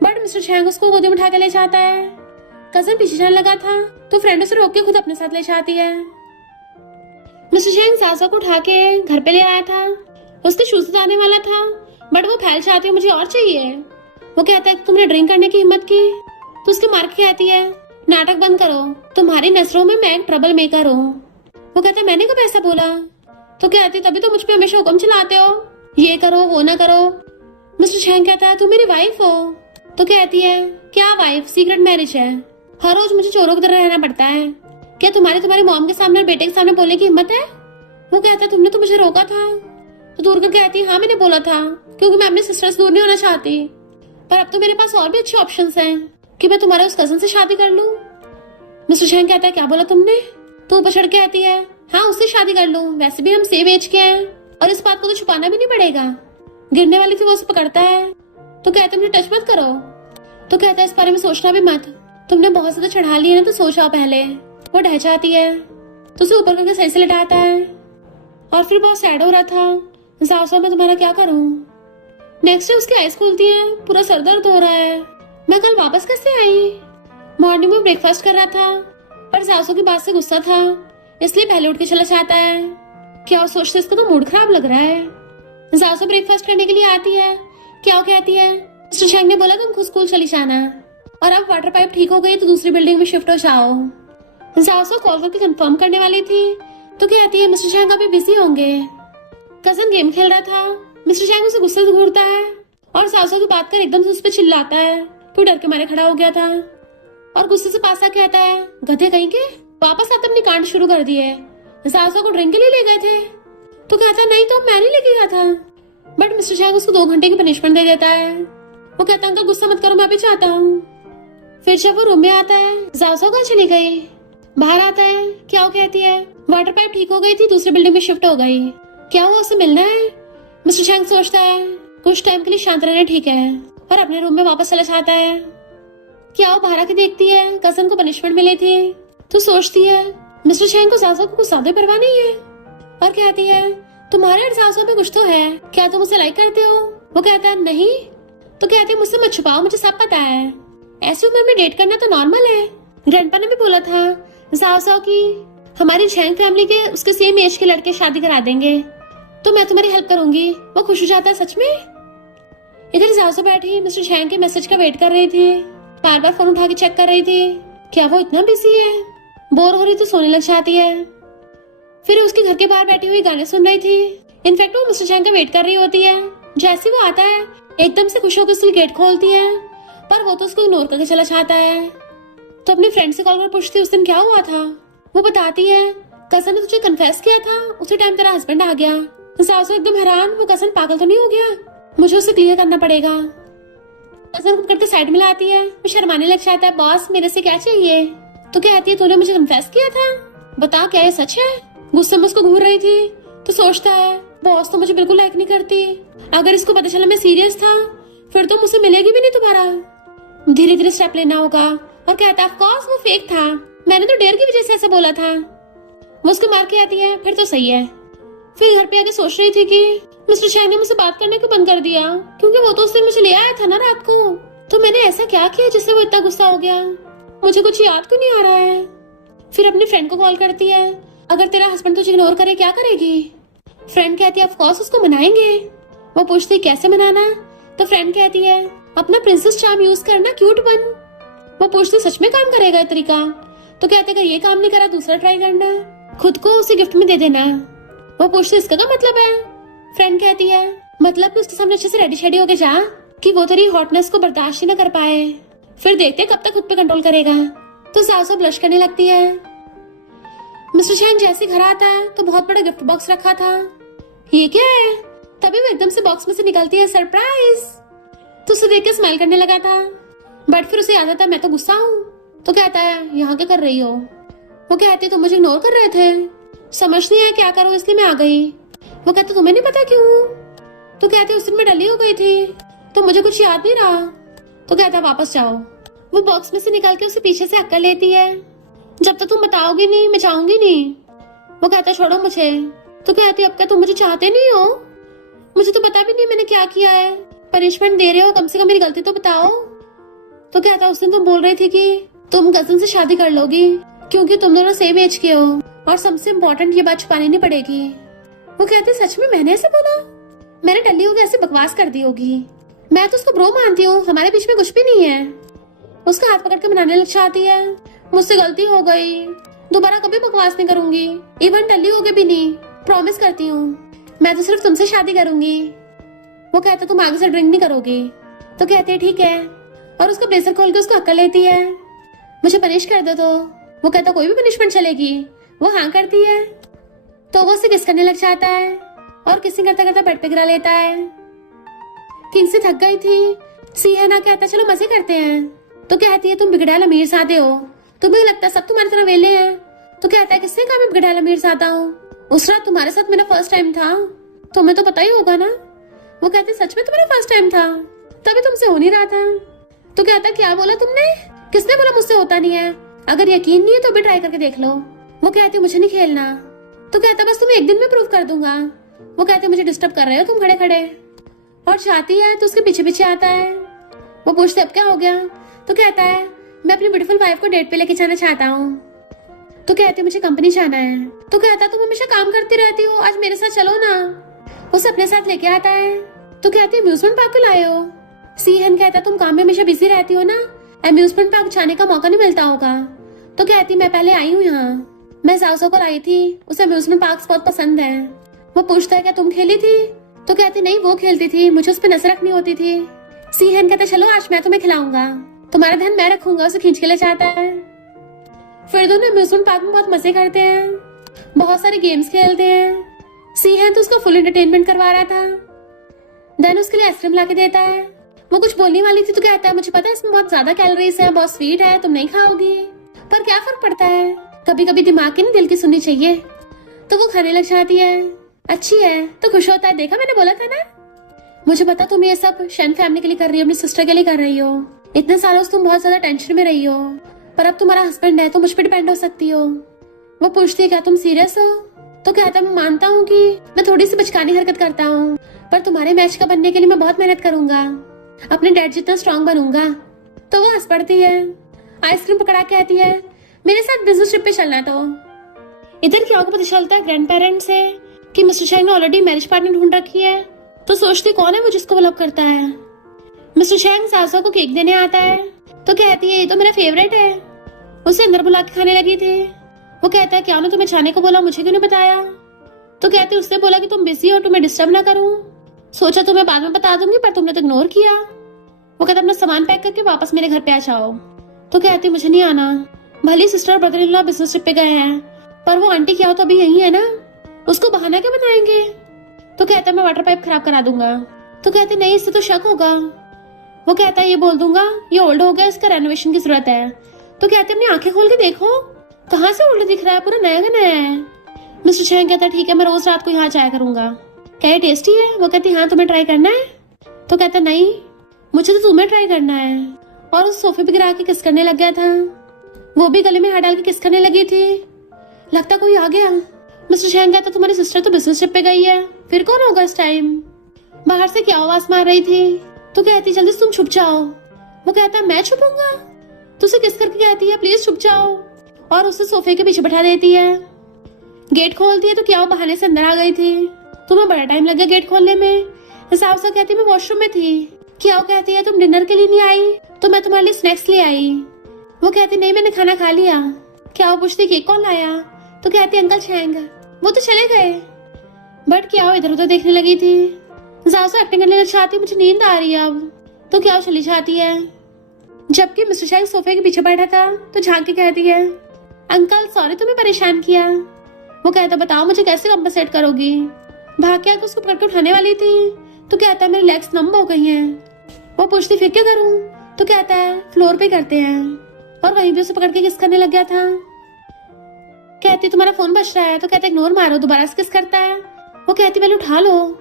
बट मिस्टर शैंग उसको गोदी में उठा के ले जाता है। कजन पीछे जाने लगा था तो फ्रेंड उसे रोक के खुद अपने साथ ले जाती है। मिस्टर शैंग सासू को उठा के घर पे ले आया था। उसके शूज उतारने वाला था बट वो फैल जाती है मुझे और चाहिए। वो कहता है तुमने ड्रिंक करने की हिम्मत की तो उसके मार के कहती है नाटक बंद करो तुम्हारी नजरों में मैं एक ट्रबल मेकर हूँ। वो कहता है मैंने कब ऐसा बोला। तो कहती तभी तो मुझ पे हमेशा हुक्म चलाते हो ये करो वो ना करो। मिस्टर शैंग कहता है तुम मेरी वाइफ हो। तो कहती है क्या वाइफ सीक्रेट मैरिज है हर रोज मुझे चोरों की तरह रहना पड़ता है। क्या तुम्हारी मॉम के सामने और बेटे के सामने बोलने की हिम्मत है। वो कहता है तुमने तो मुझे रोका था। तो दूर कर कहती हाँ मैंने बोला था क्योंकि मैं अपने सिस्टर से दूर नहीं होना चाहती पर अब तो मेरे पास और भी अच्छे ऑप्शंस हैं कि मैं तुम्हारे उस कजन से शादी कर लूं। मिस्टर शैंग कहता है क्या बोला तुमने। तो ऊपर चढ़ के आती है हाँ उससे शादी कर लूं वैसे भी हम सेम एज के हैं और इस बात को तो छुपाना भी नहीं पड़ेगा। गिरने वाली थी वो उसे पकड़ता है तो कहता है मुझे टच मत करो। तो कहता है इस बारे में सोचना भी मत तुमने बहुत ज्यादा चढ़ा लिया ना तो सोचा पहले। वो ढह जाती है तो उसे ऊपर करके सही से लिटाता है और फिर बहुत सैड हो रहा था। जासो मैं तुम्हारा क्या करूं। नेक्स्ट डे उसकी आईज खुलती है पूरा सर दर्द हो रहा है। मैं कल वापस कैसे आई। मॉर्निंग में ब्रेकफास्ट कर रहा था पर जासो की बात से गुस्सा था इसलिए पहले उठ के चला जाता है। क्या वो सोचते इसका तो मूड खराब लग रहा है। जासो ब्रेकफास्ट करने के लिए आती है। क्या कहती है मिस्टर शैंग ने बोला तुम खुद स्कूल चली जाना और अब वाटर पाइप ठीक हो गई तो दूसरी बिल्डिंग में शिफ्ट हो जाओ। जासो कॉल करके कंफर्म करने वाली थी तो कहती है मिस्टर शैंग अभी बिजी होंगे। कजन गेम खेल रहा था। मिस्टर शैंग उसे गुस्से से घूरता है और जासो की बात कर एकदम से उस पर चिल्लाता है तो डर के मारे खड़ा हो गया था और गुस्से से पास आके कहता है गधे कहीं के वापस आते अपनी कांड शुरू कर दिए। जासो को ड्रिंक के लिए ले गए थे। तो कहता है नहीं तो मैं नहीं लेके गया था बट मिस्टर शैंग उसको 2 घंटे की पनिशमेंट दे देता है। वो कहता है अंकल गुस्सा मत करो मैं भी चाहता हूँ। फिर जब वो रूम में आता है जासो कहाँ चली गई। बाहर आता है। क्या वो कहती है वाटर पाइप ठीक हो गई थी दूसरी बिल्डिंग में शिफ्ट हो गई। क्या वो उसे मिलना है। मिस्टर शैंग सोचता है कुछ टाइम के लिए शांत रहना ठीक है और अपने रूम में वापस चला जाता है। क्या वो बाहर आके देखती है कजन को पनिशमेंट मिली थी तो सोचती है मिस्टर शैंग को जासो को कुछ ज्यादा परवाह नहीं है और कहती है तुम्हारे और जासो में कुछ तो है क्या तुम उसे लाइक करते हो। वो कहता है नहीं। तो कहती है मुझसे मत छुपाओ मुझे सब पता है ऐसी उम्र में डेट करना तो नॉर्मल है। ग्रैंडपा ने भी बोला था जासो की हमारी शैंग फैमिली के उसके सेम एज के लड़के शादी करा देंगे तो मैं तुम्हारी हेल्प करूंगी। वो खुश हो जाता है सच में। इधर जासो बैठी मिस्टर शैंग के मैसेज का वेट कर रही थी। बार बार फोन उठा के चेक कर रही थी क्या वो इतना बिजी है। बोर हो रही तो सोने लग जाती है। फिर उसके घर के बाहर बैठी हुई गाने सुन रही थी। इनफैक्ट वो मिस्टर शैंग का वेट कर रही होती है। जैसे वो आता है एकदम से खुश होकर उसकी गेट खोलती है पर वो तो उसको इग्नोर करके चला जाता है। तो अपनी फ्रेंड से कॉल कर पूछती है उस दिन क्या हुआ था। वो बताती है कजन ने तुझे कन्फेस किया था उसी टाइम तेरा हस्बैंड आ गया। जासो एकदम हैरान वो कजन पागल तो नहीं हो गया मुझे उसे क्लियर करना पड़ेगा। कजन को करके साइड में लाती है। वो शर्माने लग जाता है बॉस मेरे से क्या चाहिए। तो कहती है तूने मुझे कन्फेस किया था बता क्या ये सच है। गुस्से में उसको घूर रही थी तो सोचता है बॉस तो मुझे बिल्कुल लाइक नहीं करती अगर इसको पता चला मैं सीरियस था फिर तो मुझसे मिलेगी भी नहीं दोबारा। धीरे धीरे स्टेप लेना होगा और कहता है ऑफ कोर्स वो फेक था मैंने तो डेयर की वजह से ऐसा बोला था। वो उसको मार के आती है फिर तो सही है। फिर घर पे आके सोच रही थी कि मिस्टर शैंग ने मुझसे बात करने को बंद कर दिया क्योंकि वो तो उस दिन मुझे ले आया था ना रात को। तो मैंने ऐसा क्या किया जिससे वो इतना गुस्सा हो गया मुझे कुछ याद क्यों नहीं आ रहा है। फिर अपनी फ्रेंड को कॉल करती है अगर तेरा हस्बैंड तुझे इग्नोर करे क्या करेगी। फ्रेंड कहती है ऑफ कोर्स उसको मनाएंगे। वो पूछती कैसे बनाना, तो फ्रेंड कहती है अपना प्रिंसेस चार्म यूज करना, क्यूट बन। वो पूछती सच में काम करेगा ये तरीका, तो कहते अगर ये काम नहीं करा दूसरा ट्राई करना, खुद को उसे गिफ्ट में दे देना। वो पूछती इसका क्या मतलब है, फ्रेंड कहती है मतलब कि उसके सामने अच्छे से रेडी शेडी होके जा कि वो तेरी हॉटनेस को बर्दाश्त ही न कर पाए, फिर देखते कब तक खुद पे कंट्रोल करेगा। तो सासू ब्लश करने लगती है। मिस्टर चैंग जैसे घर आता है तो बहुत बड़ा गिफ्ट बॉक्स रखा था। ये क्या है, तभी वो एकदम से बॉक्स में से निकलती है सरप्राइज। तो उसे देख के स्माइल करने लगा था, बट फिर उसे याद आता है मैं तो गुस्सा हूँ। तो कहता है यहाँ क्या कर रही हो। वो कहती है तुम मुझे इग्नोर कर रहे थे, समझ नहीं आया क्या करो इसलिए मैं आ गई। वो कहते तुम्हें नहीं पता क्यों। तो कहते उस दिन मैं डली हो गई थी तो मुझे कुछ याद नहीं रहा। तो कहता वापस जाओ। वो बॉक्स में से निकाल के उसे पीछे से अक्कल लेती है, जब तक तुम बताओगी नहीं मैं जाऊंगी नहीं। वो कहता छोड़ो मुझे। तो कहती अब क्या तुम मुझे चाहते नहीं हो, मुझे तो पता भी नहीं मैंने क्या किया है, पनिशमेंट दे रहे हो, कम से कम मेरी गलती तो बताओ। तो कहता उस दिन तुम बोल रही थी कि तुम कजिन से शादी कर लोगी क्योंकि तुम दोनों सेम एज के हो और सबसे इम्पोर्टेंट ये बात छुपानी नहीं पड़ेगी। वो कहते सच में मैंने ऐसे बोला, मैंने टल्ली होगी ऐसे बकवास कर दी होगी, मैं तो उसको ब्रो मानती हूँ, हमारे बीच में कुछ भी नहीं है। उसका हाथ पकड़ के मनाने लग जाती है, मुझसे गलती हो गई, दोबारा कभी बकवास नहीं करूंगी, इवन टल्ली होगे भी नहीं, प्रॉमिस करती हूँ, मैं तो सिर्फ तुमसे शादी करूंगी। वो कहता तुम आगे से ड्रिंक नहीं करोगी। तो कहते ठीक है, और उसका ब्लेजर खोल के उसको अक्ल लेती है, मुझे पनिश कर दो। तो वो कहता कोई भी पनिशमेंट चलेगी। वो हाँ करती है, तो वो उसे किस करने लग जाता है और किसिंग करता करता बेड पे गिरा लेता है। किंग से थक गई थी, सीहना कहता चलो मजे करते हैं। तो कहती है तुम बिगड़ैल अमीर सादे हो, तुम्हें लगता है सब तुम्हारी तरह वेले हैं। तो कहता है किससे कहा मैं बिगड़ैल अमीर सादा हूँ, उस रात तुम्हारे साथ मेरा फर्स्ट टाइम था, तुम्हें तो पता ही होगा ना। वो कहती सच में तुम्हारा फर्स्ट टाइम था, तभी तुमसे हो नहीं रहा था। तो कहता क्या बोला तुमने, किसने बोला मुझसे होता नहीं है, अगर यकीन नहीं है तो भी ट्राई करके देख लो। वो कहती मुझे नहीं खेलना। तो कहता बस तुम्हें एक दिन में प्रूव कर दूंगा। वो कहते मुझे डिस्टर्ब कर रहे हो तुम खड़े खड़े, और चाहती है तो उसके पीछे पीछे आता है। वो पूछते अब क्या हो गया। तो कहता है मैं अपनी ब्यूटीफुल वाइफ को डेट पे लेके जाना चाहता हूँ। तो कहती मुझे कंपनी जाना है। तो कहता तुम हमेशा काम करती रहती हो, आज मेरे साथ चलो ना। उसे अपने साथ लेके आता है। तो कहती अम्यूजमेंट पार्क क्यों लाए हो। सीहन कहता तुम काम में हमेशा बिजी रहती हो ना, अम्यूजमेंट पार्क जाने का मौका नहीं मिलता होगा। तो कहती मैं पहले आई हूँ यहाँ, मैं साउसो को आई थी, उसे अम्यूजमेंट पार्क बहुत पसंद है। वो पूछता है क्या तुम खेली थी। तो कहती नहीं वो खेलती थी, मुझे उस पर नजर रखनी होती थी। सीहन कहता चलो आज मैं तुम्हें खिलाऊंगा, तुम्हारा ध्यान मैं रखूंगा। उसे खींच के ले जाता है। फिर दोनों अम्यूजमेंट पार्क में बहुत मजे करते हैं, बहुत सारे गेम्स खेलते हैं। सीहन तो उसका फुल एंटरटेनमेंट करवा रहा था। देन उसके लिए आइसक्रीम ला के देता है। वो कुछ बोलने वाली थी तो कहता है मुझे पता है इसमें बहुत ज्यादा कैलोरीज है, बहुत स्वीट है, तुम नहीं खाओगी, पर क्या फर्क पड़ता है, कभी कभी दिमाग की नहीं दिल की सुननी चाहिए। तो वो खाने लग जाती है। अच्छी है तो खुश होता है, देखा मैंने बोला था ना। मुझे पता तुम ये सब शन फैमिली के लिए कर रही हो, अपनी सिस्टर के लिए कर रही हो, इतने सालों से तुम बहुत ज्यादा टेंशन में रही हो, पर अब तुम्हारा हस्बैंड है तो मुझ पर डिपेंड हो सकती हो। वो पूछती है क्या तुम सीरियस हो। तो कहता मैं मानता हूँ कि मैं थोड़ी सी बचकानी हरकत करता हूँ, पर तुम्हारे मैच का बनने के लिए मैं बहुत मेहनत करूंगा, अपने डैड जितना स्ट्रांग बनूंगा। तो वो हंस पड़ती है, आइसक्रीम पकड़ा के कहती है मेरे साथ बिजनेस ट्रिप पे चलना है। तो इधर क्या को पता चलता है ग्रैंड पेरेंट्स से कि मिस्टर चैंग ने ऑलरेडी मैरिज पार्टनर ढूंढ रखी है। तो सोचती कौन है वो जिसको वो लव करता है। मिस्टर चैंग सासू को केक देने आता है। तो कहती है ये तो मेरा फेवरेट है, उसे अंदर बुला के खाने लगी थी। वो कहता है क्या तुम्हें जाने को बोला, मुझे क्यों नहीं बताया। तो कहती उसने बोला कि तुम बिजी हो, तुम्हें डिस्टर्ब ना करूं, सोचा तुम्हें बाद में बता दूंगी, पर तुमने तो इग्नोर किया। वो कहता अपना सामान पैक करके वापस मेरे घर पे आ जाओ। तो कहती मुझे नहीं आना, भली सिस्टर और brother in law business trip पे गए हैं, पर वो आंटी क्या हो तो अभी यही है ना, उसको बहाना क्या बनाएंगे। तो कहता मैं वाटर पाइप खराब करा दूंगा। तो कहते नहीं इससे तो शक होगा। वो कहता है ये बोल दूंगा ये ओल्ड हो गया, इसका रेनोवेशन की जरूरत है। तो कहते अपनी आंखें खोल के देखो कहाँ से ओल्ड दिख रहा है, पूरा नया का नया है। मिस्टर चैंग कहता ठीक है मैं रोज रात को यहाँ जाया करूंगा। क्या ये टेस्टी है। वो कहती हाँ तुम्हें ट्राई करना है। तो कहता नहीं मुझे तो तुम्हें ट्राई करना है, और उस सोफे पे गिरा के किस करने लग गया था। वो भी गले में हाथ डाल के किस करने लगी थी। लगता कोई आ गया। मिस्टर चैंग कहता तुम्हारी सिस्टर तो बिजनेस ट्रिप पे गई है, फिर कौन होगा इस टाइम। बाहर से क्या आवाज मार रही थी। तो कहती जल्दी तुम छुप जाओ। वो कहता मैं छुपूंगा। तो उसे किस करके कहती है प्लीज छुप जाओ, और उसे सोफे के पीछे बैठा देती है। गेट खोलती है तो क्या वो बहाने से अंदर आ गई थी। तुम्हें बड़ा टाइम लग गया गेट खोलने में, साउसा कहती मैं वॉशरूम में थी। क्या कहती है तुम डिनर के लिए नहीं आई तो मैं तुम्हारे लिए स्नैक्स ले आई। वो कहती नहीं मैंने खाना खा लिया। क्या पूछती केक कौन लाया तो कहती अंकल छेंग, वो तो चले गए। बट क्या इधर उधर देखने लगी थी। साउसा एक्टिंग करने लग जाती मुझे नींद आ रही है अब, तो क्या चली जाती है। जबकि मिस्टर शेंग सोफे के पीछे बैठा था तो झांक के कहती है अंकल सॉरी तुम्हें परेशान किया। वो कहता बताओ मुझे कैसे कॉम्पनसेट करोगी। भाग के आकर उसको पकड़ के उठाने वाली थी तो कहता है मेरी लेग्स नम हो गई हैं। वो पूछती फिर क्या करूं तो कहता है फ्लोर पे करते हैं, और वहीं पे उसे पकड़ के किस करने लग गया था। कहती तुम्हारा फोन बज रहा है तो कहता इग्नोर मारो, दोबारा से किस करता है। वो कहती पहले उठा लो।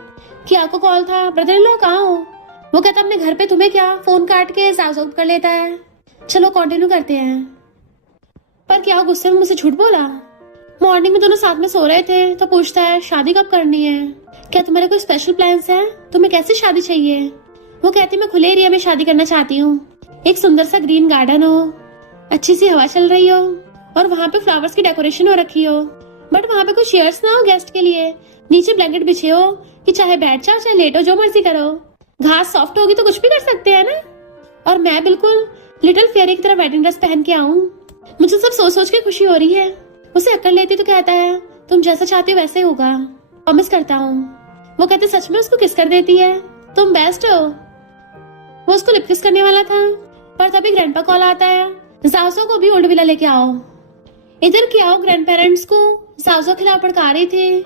क्या को कॉल था, ब्रदर इन लॉ कहाँ हो। वो कहता अपने घर पे, तुम्हें क्या। फोन काट के साउस आउट कर लेता है। चलो कंटिन्यू करते हैं। पर क्या गुस्से में मुझसे झूठ बोला। मॉर्निंग में दोनों साथ में सो रहे थे तो पूछता है शादी कब करनी है, क्या तुम्हारे कोई स्पेशल प्लान्स हैं, तुम्हें कैसी शादी चाहिए। वो कहती मैं खुले एरिया में शादी करना चाहती हूँ, एक सुंदर सा ग्रीन गार्डन हो, अच्छी सी हवा चल रही हो और वहाँ पे फ्लावर्स की डेकोरेशन हो रखी हो, बट वहाँ पे कोई चेयर्स ना हो गेस्ट के लिए, नीचे ब्लैंकेट बिछे हो कि चाहे बैठ जाओ चाहे लेटो जो मर्जी करो, घास सॉफ्ट होगी तो कुछ भी कर सकते हैं ना। और मैं बिल्कुल लिटिल फेरी की तरह वेडिंग ड्रेस पहन के आऊं। मुझे सब सोच सोच के खुशी हो रही है। उसे अक्कड़ लेती तो कहता है तुम जैसा चाहती हो वैसे होगा, प्रॉमिस करता हूँ। वो कहते सच में उसको किस कर देती है, तुम बेस्ट हो। वो उसको लिप किस करने वाला था पर तभी ग्रैंडपा कॉल आता है साउसो को भी ओल्ड विला लेके आओ। इधर क्या हो ग्रैंड पेरेंट्स को साउसो खिलाफ भड़का रही थी।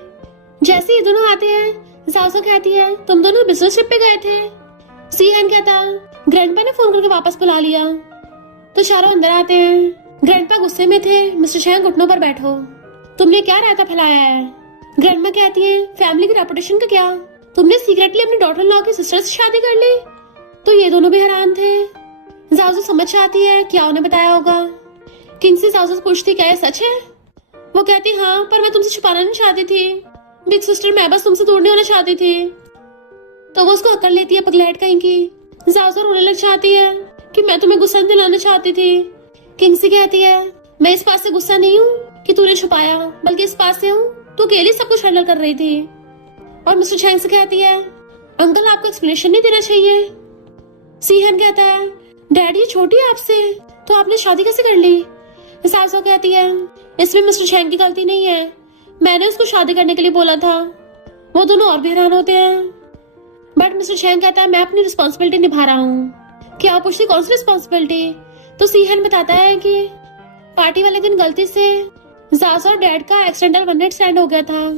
जैसे ही दोनों आते हैं साउसो कहती है तुम दोनों बिजनेस ट्रिप पे गए थे। सीहन कहता ग्रैंडपा ने फोन करके वापस बुला लिया। तो चारों अंदर आते हैं। ग्रैंडपा गुस्से में थे। मिस्टर शेंग घुटनों पर बैठो, तुमने क्या रायता फैलाया है। ग्रैंडमा कहती है फैमिली की रेपुटेशन का क्या, तुमने सीक्रेटली अपनी डॉटर लॉ की सिस्टर से शादी कर ली। तो ये दोनों भी हैरान थे। जाओ समझ आती है क्या उन्हें बताया होगा। किंगसी साउस पूछती क्या ये सच है। वो कहती हाँ पर मैं तुमसे छुपाना नहीं चाहती थी बिग सिस्टर, मैं बस तुमसे दूर नहीं होना चाहती थी। तो वो उसको अकड़ लेती है पगलेट कहीं की। जाओ रोने लग जाती है कि मैं तुम्हें गुस्सा दिलाना चाहती थी। किंगसी कहती है मैं इस बात से गुस्सा नहीं हूँ कि तूने छुपाया, बल्कि इस बात से हूँ तू अकेली सब कुछ हैंडल कर रही थी। और मिस्टर चैंग से कहती है अंकल आपको एक्सप्लेनेशन नहीं देना चाहिए। सीहन कहता है डैडी छोटी है आपसे तो आपने शादी कैसे कर ली। सासो कहती है इसमें मिस्टर चैंग की गलती नहीं है, मैंने उसको शादी करने के लिए बोला था। वो दोनों और भी हैरान होते हैं। बट मिस्टर चैंग कहता है मैं अपनी रिस्पॉन्सिबिलिटी निभा रहा हूँ। क्या आप पूछती कौन सी रिस्पॉन्सिबिलिटी। तो सीहन बताता है कि पार्टी वाले दिन गलती से जास और डैड का एक्सीडेंटल वन नाइट स्टैंड हो गया था।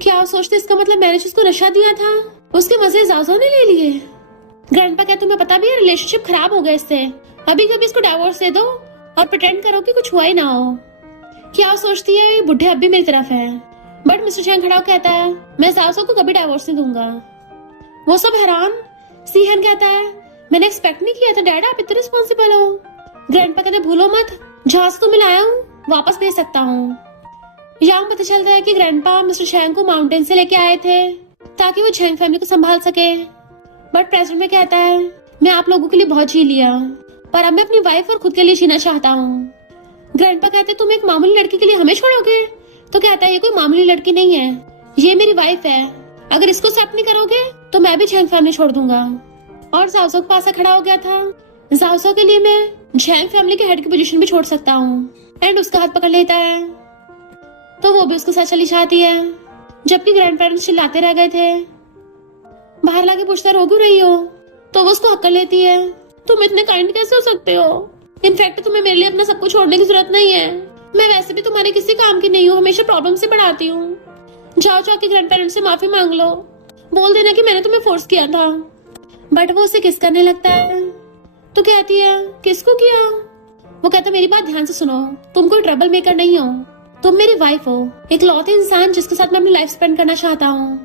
क्या आप सोचते इसका मतलब मैंने उसको नशा दिया था, उसके मजे जाजो ने ले लिए। ग्रैंडपा कहते तुम्हें पता भी है रिलेशनशिप खराब हो गया इससे, अभी कभी इसको डिवोर्स दे दो और प्रिटेंड करो कि कुछ हुआ ही ना हो। क्या आप सोचती है ये बुढ़े अब भी मेरी तरफ है। बट मिस्टर चैंग खड़ा कहता है मैं जासो को कभी डिवोर्स नहीं दूंगा। वो सब हैरान। सीहन कहता है मैंने एक्सपेक्ट नहीं किया था डैड आप इतने रिस्पॉन्सिबल हो। ग्रैंडपा कहते भूलो मत जहाज तो मिलाया हूँ वापस भेज सकता हूँ। यहाँ पता चलता है कि ग्रैंडपा मिस्टर चैंग को माउंटेन से लेके आए थे ताकि वो चैंग फैमिली को संभाल सके। बट प्रेजेंट में कहता है मैं आप लोगों के लिए बहुत जी लिया पर अब मैं अपनी वाइफ और खुद के लिए जीना चाहता हूँ। ग्रैंडपा कहते तुम एक मामूली लड़की के लिए हमें छोड़ोगे। तो कहता है ये कोई मामूली लड़की नहीं है, ये मेरी वाइफ है, अगर इसको एक्सेप्ट नहीं करोगे तो मैं भी चैंग फैमिली छोड़ दूंगा। और जाओसो के पास खड़ा हो गया था। जाओसो के लिए मैं चैंग फैमिली के हेड की पोजीशन भी छोड़ सकता हूँ। एंड उसका हाथ पकड़ लेता है तो वो भी उसके साथ चली जाती है। जबकि ग्रैंड पेरेंट्स चिल्लाते रह गए थे। बाहर लाके पूछता रो क्यों रही हो। तो वो उसको हक्कर लेती है तुम इतने काइंड कैसे हो सकते हो, इनफैक्ट तुम्हें मेरे लिए अपना सब कुछ छोड़ने की जरूरत नहीं है, मैं वैसे भी तुम्हारे किसी काम की नहीं हूँ, हमेशा प्रॉब्लम से बढ़ाती हूँ। जाओ जाके ग्रैंड पेरेंट्स से माफी मांग लो, बोल देना कि मैंने तुम्हें फोर्स किया था। बट वो उसे किस करने लगता है तो कहती है किसको किया। वो कहता मेरी बात ध्यान से सुनो, तुम कोई ट्रबल मेकर नहीं हो, तुम मेरी वाइफ हो, एक लौते इंसान जिसके साथ मैं अपनी लाइफ स्पेंड करना चाहता हूँ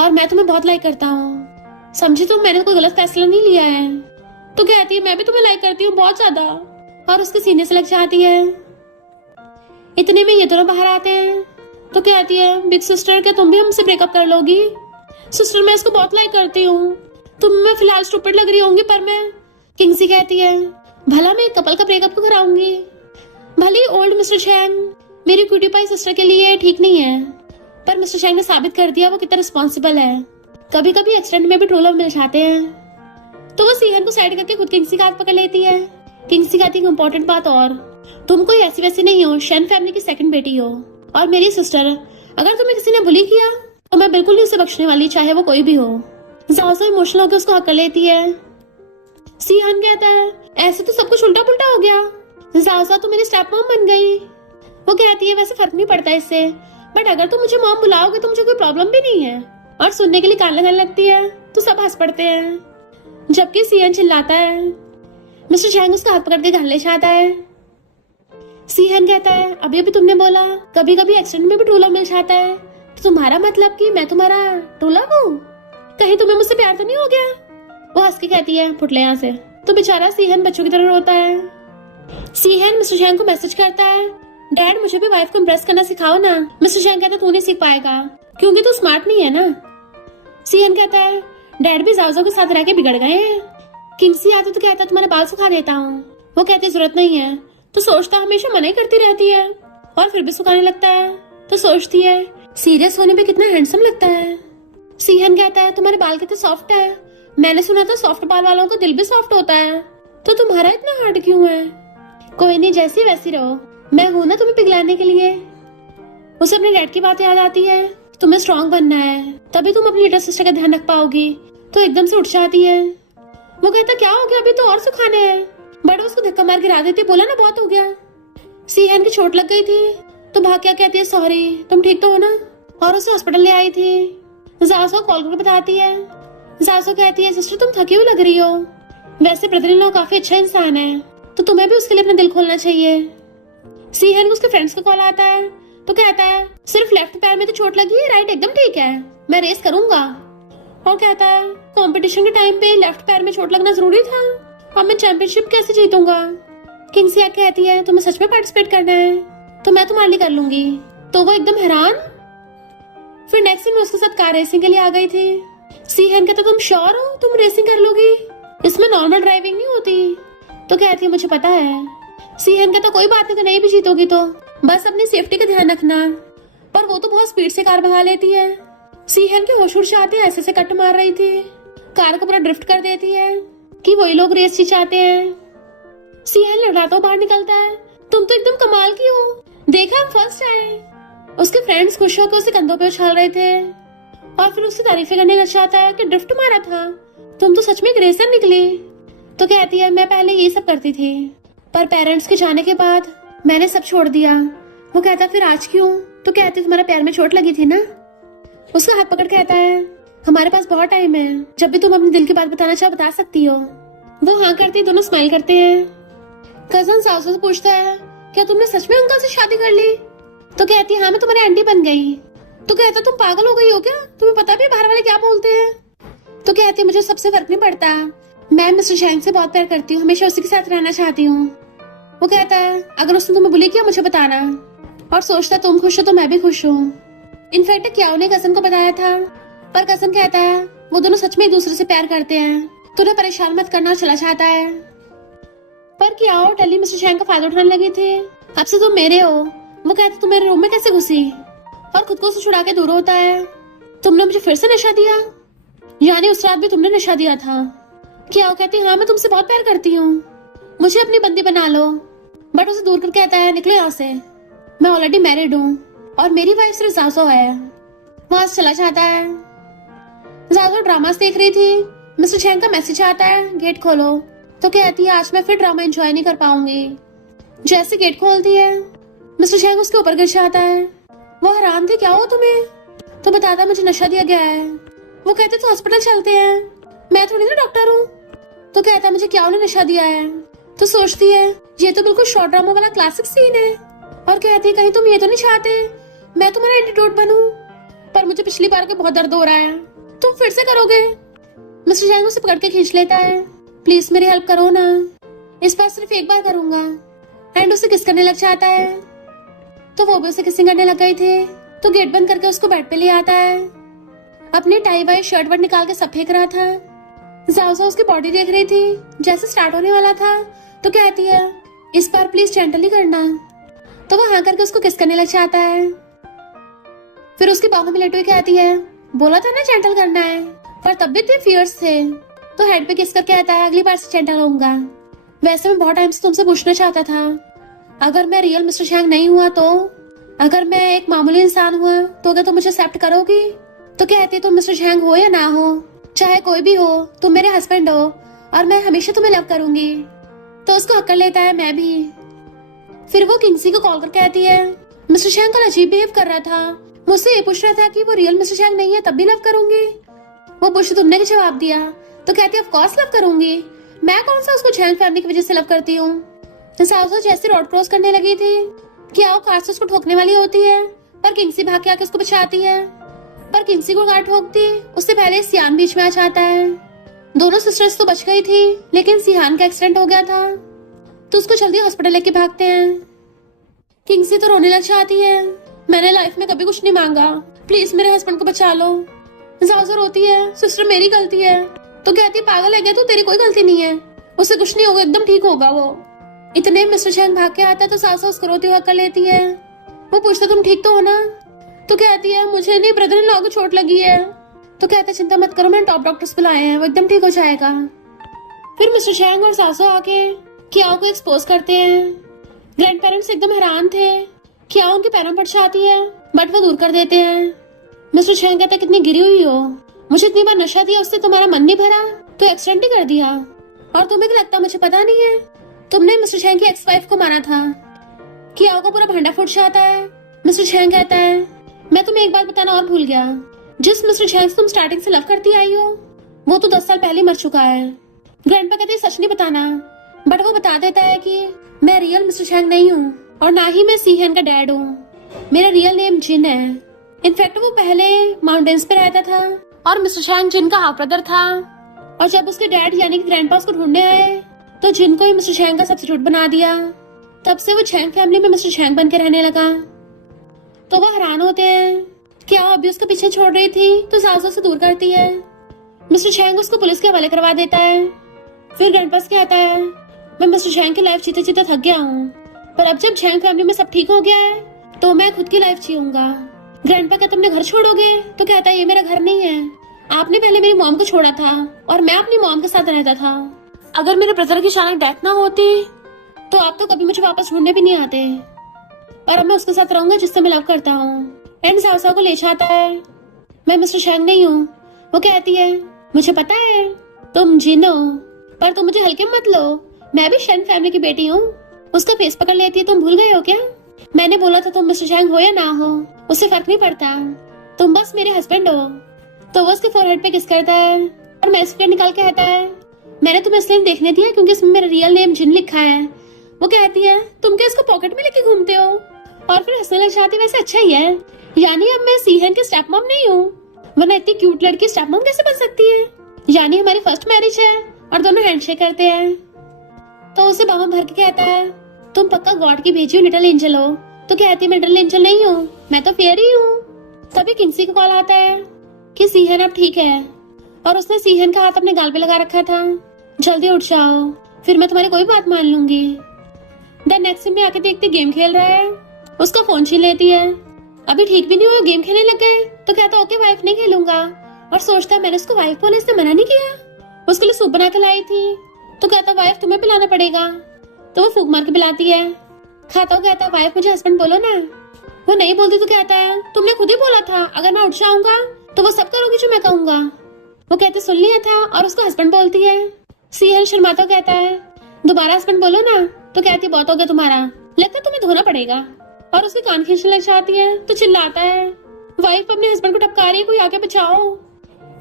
और मैं तुम्हें बहुत लाइक करता हूँ, समझी तुम, मैंने कोई गलत फैसला नहीं लिया है। तो कहती है मैं भी तुम्हें लाइक करती हूँ बहुत ज्यादा, और उसके सीने से लग जाती है। इतने में ये दोनों बाहर आते हैं तो कहती है बिग सिस्टर क्या तुम भी हमसे ब्रेकअप कर लोगी। सिस्टर मैं इसको बहुत लाइक करती हूँ, तुम मैं फिलहाल स्टूपिड लग रही होंगी पर मैं। किंगसी कहती है भला मैं कपल का ब्रेकअप क्यों कराऊंगी, भले ओल्ड मिस्टर चैंग मेरी क्यूटी पाई सिस्टर के लिए ठीक नहीं है पर मिस्टर चैंग ने साबित कर दिया वो कितना रिस्पॉन्सिबल है। कभी कभी एक्सीडेंट में भी ट्रू लव मिल जाते हैं। तो वो सीहन को साइड करके खुद किंग्सी का हाथ पकड़ लेती है। किंग्सी कहती है एक इम्पोर्टेंट बात और, तुम कोई ऐसी वैसी नहीं हो, शेन फैमिली की सेकंड बेटी हो और मेरी सिस्टर। अगर तुम्हें किसी ने बुली किया तो मैं बिल्कुल नहीं उसे बख्शने वाली, चाहे वो कोई भी हो। ज़ाओ इमोशनल होकर उसको हक कर लेती है। सीहन कहता है ऐसे तो सब कुछ उल्टा पुल्टा हो गया, ज़ाओ तुम मेरी स्टेप मॉम बन गई। वो कहती है वैसे फर्क नहीं पड़ता इससे, बट अगर तुम मुझे मॉम बुलाओगे तो मुझे कोई प्रॉब्लम भी नहीं है। और सुनने के लिए कान लगाने लगती है तो सब हंस पड़ते हैं, जबकि सीहन चिल्लाता है। मिस्टर चैंग उसका हाथ पकड़ के घर ले जाता है। सीहन कहता है अभी अभी तुमने बोला कभी कभी एक्सीडेंट में भी ट्रू लव मिल जाता है, तो तुम्हारा मतलब कि मैं तुम्हारा ट्रू लव हूँ? कहीं तुम्हें मुझसे प्यार तो नहीं हो गया? वो हंस के कहती है फुटले यहाँ से। तो बेचारा सीहन बच्चों की तरह रोता है। सीहन मिस्टर चैंग को मैसेज करता है डैड मुझे भी वाइफ को इम्प्रेस करना सिखाओ ना। मिस्टर चैंग कहता है तू नहीं सीख पाएगा क्योंकि तू स्मार्ट नहीं है ना। सीहन कहता है डैड भी ज़ाओ के साथ रह के बिगड़ गए हैं। किंग्सी आता तो कहता तुम्हारे बाल सुखा देता हूँ। वो कहते जरूरत नहीं है, तो सोचता हमेशा मना ही करती रहती है और फिर भी सुखाने लगता है। तो सोचती है सीरियस होने पे कितना हैंडसम लगता है। सीहन कहता है तुम्हारे बाल कितने सॉफ्ट है, मैंने सुना था सॉफ्ट बाल वालों का दिल भी सॉफ्ट होता है, तो तुम्हारा इतना हार्ड क्यों है? कोई नहीं, जैसी वैसी रहो, मैं हूं ना तुम्हें पिघलाने के लिए। उसे अपने डैड की बात याद आती है, तुम्हें स्ट्रांग बनना है तभी तुम अपनी लिटिल सिस्टर का ध्यान रख पाओगी। तो एकदम से उठ जाती है। वो कहता क्या हो गया, अभी तो और सुखाने हैं। बट उसको धक्का मार गिरा देती, बोला ना बहुत हो गया। सीहन की चोट लग गई थी तो भाग क्या कहती है सॉरी, तुम ठीक तो हो ना, और उसे हॉस्पिटल ले आई थी। ज़ाओ कॉल करके बताती है। ज़ाओ कहती है सिस्टर तुम थकी हुई लग रही हो, वैसे ब्रदर इन लॉ काफी अच्छा इंसान है, तो तुम्हें भी उसके लिए अपना दिल खोलना चाहिए। सीहन को उसके फ्रेंड्स का कॉल आता है तो कहता है सिर्फ लेफ्ट पैर में तो चोट लगी है, राइट एकदम ठीक है, मैं रेस करूंगा। और कहता है कंपटीशन के टाइम पे लेफ्ट पैर में चोट लगना जरूरी था, अब मैं चैंपियनशिप कैसे जीतूंगा। किंग्सी कहती है तुम्हें सच में पार्टिसिपेट करना है तो मैं तुम्हारे लिए कर लूंगी। तो वो एकदम हैरान। फिर नेक्स्ट दिन उसके साथ कार रेसिंग के लिए आ गई थी। सीहन कहता तुम श्योर हो तुम रेसिंग कर लोगी, इसमें नॉर्मल ड्राइविंग नहीं होती। तो कहती है मुझे पता है। सीहन कहता कोई बात नहीं, तो नहीं भी जीतोगी तो बस अपनी सेफ्टी का ध्यान रखना। पर वो तो बहुत स्पीड से कार भगा लेती है। सीहन के होश उड़ जाते हैं, ऐसे से कट मार रही थी, कार को पूरा ड्रिफ्ट कर देती है कि वही लोग रेस जी चाहते हैं। सीहन लड़ाता बाहर निकलता है तुम तो एकदम कमाल की हो, देखा हम फर्स्ट आए। उसके फ्रेंड्स खुश होकर उसे कंधों पे उछाल रहे थे और फिर उसकी तारीफें करने लग जाता है कि ड्रिफ्ट मारा था, तुम तो सच में एक रेसर निकली। तो कहती है मैं पहले ये सब करती थी, पर पेरेंट्स के जाने के बाद मैंने सब छोड़ दिया। वो कहता फिर आज क्यों? तो कहती तुम्हारा पैर में चोट लगी थी ना। उसका हाथ पकड़ कहता है हमारे पास बहुत टाइम है, जब भी तुम अपने दिल की बात बताना चाहो बता सकती हो। वो हाँ करती, दोनों स्माइल करते हैं। कजन सासू से पूछता है क्या तुमने सच में अंकल से शादी कर ली? तो कहती है हाँ मैं तुम्हारी आंटी बन गई। तो कहता तुम पागल हो गई हो क्या, तुम्हें पता भी बाहर वाले क्या बोलते हैं? तो कहती है मुझे सबसे फर्क नहीं पड़ता, मैं मिस्टर चैंग से बहुत प्यार करती हूँ, हमेशा उसी के साथ रहना चाहती हूँ। वो कहता है अगर उसने तुम्हें बुली किया मुझे बताना, और सोचता तुम खुश हो तो मैं भी खुश हूँ। इनफैक्ट क्या उन्हें कजन को बताया था, पर कजन कहता है वो दोनों सच में एक दूसरे से प्यार करते हैं, तो उन्हें परेशान मत करना और चला जाता है। पर क्या और टली मिस्टर चैंग का फायदा उठाने लगी थी, अब से तुम मेरे हो। वो कहता तुम मेरे रूम में कैसे घुसी, और खुद को उसे छुड़ा के दूर होता है। तुमने मुझे फिर से नशा दिया, यानी उस रात भी तुमने नशा दिया था क्या? वो कहती हाँ मैं तुमसे बहुत प्यार करती हूँ, मुझे अपनी बंदी बना लो। बट उसे दूर कर कहता है निकलो यहाँ से, मैं ऑलरेडी मैरिड हूँ और मेरी वाइफ सिर्फ ज़ाओ है। वहां से चला जाता है। ज़ाओ ड्रामास देख रही थी, मिस्टर चैंग का मैसेज आता है गेट खोलो। तो कहती है आज मैं फिर ड्रामा एंजॉय नहीं कर पाऊंगी। जैसे गेट खोलती है मिस्टर चैंग उसके ऊपर गिर जाता है। वो हैरान थे क्या हो तुम्हें? तो बताता मुझे नशा दिया गया है। वो कहते तो हॉस्पिटल चलते हैं, मैं थोड़ी ना डॉक्टर हूँ। तो कहता मुझे क्या उन्हें नशा दिया है। तो सोचती है ये तो बिल्कुल शॉर्ट ड्रामा वाला क्लासिक सीन है, और कहती है कहीं तुम ये तो नहीं चाहते मैं तुम्हारा एंटीडोट बनूं, पर मुझे पिछली बार का बहुत दर्द हो रहा है, तुम फिर से करोगे। मिस्टर चैंग उसे पकड़ के खींच लेता है, प्लीज मेरी हेल्प करो ना, इस बार सिर्फ एक बार करूंगा। एंड उसे किस करने लग जाता है। तो वो भी उसे किसिंग करने लग गई थी। तो गेट बंद करके उसको बेड पे ले आता है। अपनी टाई वाई शर्ट वर्ट निकाल के सब फेंक रहा था। ज़ाओ उसकी बॉडी देख रही थी। जैसे स्टार्ट होने वाला था तो कहती है इस बार प्लीज जेंटली करना। तो वो हाँ करके उसको किस करने लग जाता है। फिर उसकी बाहों में लेटे हुए कहती है बोला था ना जेंटल करना है। पर तब भी इतने फियर्स थे। तो हेड पे किस कर कहता है अगली बार से जेंटल रहूंगा। वैसे मैं बहुत टाइम से तुमसे पूछना चाहता था, अगर मैं रियल मिस्टर शैंग नहीं हुआ तो, अगर मैं एक मामूली इंसान हुआ तो क्या तुम मुझे एक्सेप्ट करोगी? तो कहती तुम मिस्टर शैंग हो या ना हो, चाहे कोई भी हो, तुम मेरे हस्बैंड हो और मैं हमेशा तुम्हें लव करूंगी। तो उसको हक कर लेता है मैं भी। फिर वो किंगसी को कॉल कर कहती है मिस्टर शैंग कल अजीब बिहेव कर रहा था, मुझसे ये पूछ रहा था कि वो रियल मिस्टर शैंग नहीं है तब भी लव करूंगी। वो पूछ तुमने क्या जवाब दिया? तो कहती है ऑफ कोर्स लव करूंगी, मैं कौन सा उसको शैंग फैमिली की वजह से लव करती हूँ। साउथ जैसे रोड क्रॉस करने लगी थी क्या वो कार से उसको ठोकने वाली होती है, पर किंगसी भाग के आके उसको बचाती है। पर किंगसी को कार ठोकती उससे पहले सियान बीच में आ जाता है। दोनों सिस्टर्स तो बच गई थी लेकिन सियान का एक्सीडेंट हो गया था तो उसको जल्दी हॉस्पिटल लेके भागते हैं। किंगसी तो रोने लग जाती है, मैंने लाइफ में कभी कुछ नहीं मांगा, प्लीज मेरे हस्बैंड को बचा लो। जाओ रोती है सिस्टर मेरी गलती है। तो कहती पागल है क्या तू, तेरी कोई गलती नहीं है, उससे कुछ नहीं होगा, एकदम ठीक होगा वो। इतने मिस्टर शैंग भाग के आता है तो सासा उसको रोती हुई कर लेती है। वो पूछता तुम ठीक तो हो ना? तो कहती है मुझे नहीं, ब्रदर इन लॉ को चोट लगी है। तो कहता चिंता मत करो, मैंने टॉप डॉक्टर्स बुलाए हैं, वो एकदम ठीक हो जाएगा। फिर मिस्टर शैंग और सासू आके कियाओ को एक्सपोज करते हैं। ग्रैंड पेरेंट्स एकदम हैरान थे, कियाओ उनके पैरों पर जाती है बट वो दूर कर देते हैं। मिस्टर शैंग कहता कितनी गिरी हुई हो, मुझे इतनी बार नशा दिया उससे तुम्हारा मन नहीं भरा तो एक्सीडेंट ही कर दिया, और तुम्हें क्या लगता मुझे पता नहीं है, तुमने मिस्टर शैंग की एक्स वाइफ को मारा था। कियाओ का पूरा भांडा फूट जाता है। मिस्टर शैंग कहता है मैं तुम्हें एक बात बताना और भूल गया, जिस मिस्टर शैंग से तुम स्टार्टिंग से लव करती आई हो वो तो 10 साल पहले मर चुका है। ग्रैंडपा कहते हैं सच नहीं बताना, बट वो बता देता है कि मैं रियल मिस्टर शैंग नहीं हूँ और ना ही मैं सीहन का डैड हूँ, मेरा रियल नेम जिन है। इनफैक्ट वो पहले माउंटेन्स पे रहता था और मिस्टर शैंग जिन का हाफ ब्रदर था, और जब उसके डैड यानी कि ग्रैंडपा उसको ढूंढने आए तो जिन को ही मिस्टर शैंग का सब्स्टिट्यूट बना दिया। तब से वो शैंग फैमिली में मिस्टर शैंग बन के रहने लगा। तो वो हैरान होते हैं क्या अभी उसको पीछे छोड़ रही थी तो सासू से दूर करती है। मिस्टर शैंग उसको पुलिस के हवाले करवा देता है। फिर ग्रैंडपा कहता है मैं मिस्टर शैंग की लाइफ जीते जीते थक गया हूँ, पर अब जब शैंग फैमिली में सब ठीक हो गया है तो मैं खुद की लाइफ जीऊंगा। ग्रैंडपा कहता अपने घर छोड़ोगे? तो कहता है ये मेरा घर नहीं है, आपने पहले मेरी मॉम को छोड़ा था और मैं अपनी मॉम के साथ रहता था। अगर मेरे ब्रदर की अचानक डेथ ना होती तो आप तो कभी मुझे वापस ढूंढने भी नहीं आते, पर अब मैं उसके साथ रहूंगा जिससे मैं लव करता हूँ। एंड सासा को ले जाता है। मैं मिस्टर शैंग नहीं हूँ। वो कहती है मुझे पता है तुम जिन हो, पर तुम मुझे हल्के मत लो, मैं भी शैंग फैमिली की बेटी हूँ। उसका फेस पकड़ लेती है तुम भूल गए हो क्या? मैंने बोला था तुम मिस्टर शैंग हो या ना हो उससे फर्क नहीं पड़ता, तुम बस मेरे हस्बैंड हो। तो वो उसके फोरहेड पे किस करता है और मैसेज निकाल के कहता है मैंने तुम्हें इसलिए देखने दिया क्योंकि इसमें मेरा रियल नेम जिन लिखा है। वो कहती है तुम क्या इसको पॉकेट में लेके घूमते हो? और फिर हंसने लग जाती, वैसे अच्छा ही है, यानी अब मैं सीहन की स्टेप मॉम नहीं हूँ, वरना इतनी क्यूट लड़की स्टेप मॉम कैसे बन सकती है? यानी हमारी फर्स्ट मैरिज है। और दोनों हैंडशेक करते हैं। तो उसे बाबा भर के कहता है तुम पक्का गॉड की भेजी हुई लिटिल एंजल हो। तो कहती है मैं लिटिल एंजल नहीं हूँ, मैं तो फेयरी हूँ। तभी किंगसी का कॉल आता है कि सीहन अब ठीक है और उसने सीहन का हाथ अपने गाल पे लगा रखा था, जल्दी उठ जाओ फिर मैं तुम्हारी कोई बात मान लूंगी। देन नेक्स्ट सीन में आके देखते गेम खेल रहा है, उसका फोन छीन लेती है। अभी ठीक भी नहीं हुआ गेम खेलने लग गए। तो कहता ओके वाइफ नहीं खेलूंगा, और सोचता मैंने उसको वाइफ बोले इसने मना नहीं किया, उसके लिए सूप बना के लाई थी। तो कहता वाइफ तुम्हें पिलाना पड़ेगा। तो वो फूक मार के पिलाती है। खाता हो कहता वाइफ मुझे हस्बैंड बोलो ना। वो नहीं बोलती तो कहता है तुमने खुद ही बोला था अगर मैं उठ जाऊंगा तो वो सब करोगी जो मैं कहूंगा। वो कहते सुन लिया था और उसको हस्बैंड बोलती है। सीहन शर्माता कहता है दोबारा हस्बैंड बोलो ना। तो कहती बहुत हो गया तुम्हारा, लगता तुम्हें धोना पड़ेगा। और उसकी कान खींचने लग जाती है तो चिल्लाता है वाइफ अपने हस्बैंड को टपका रही है, कोई आके बचाओ।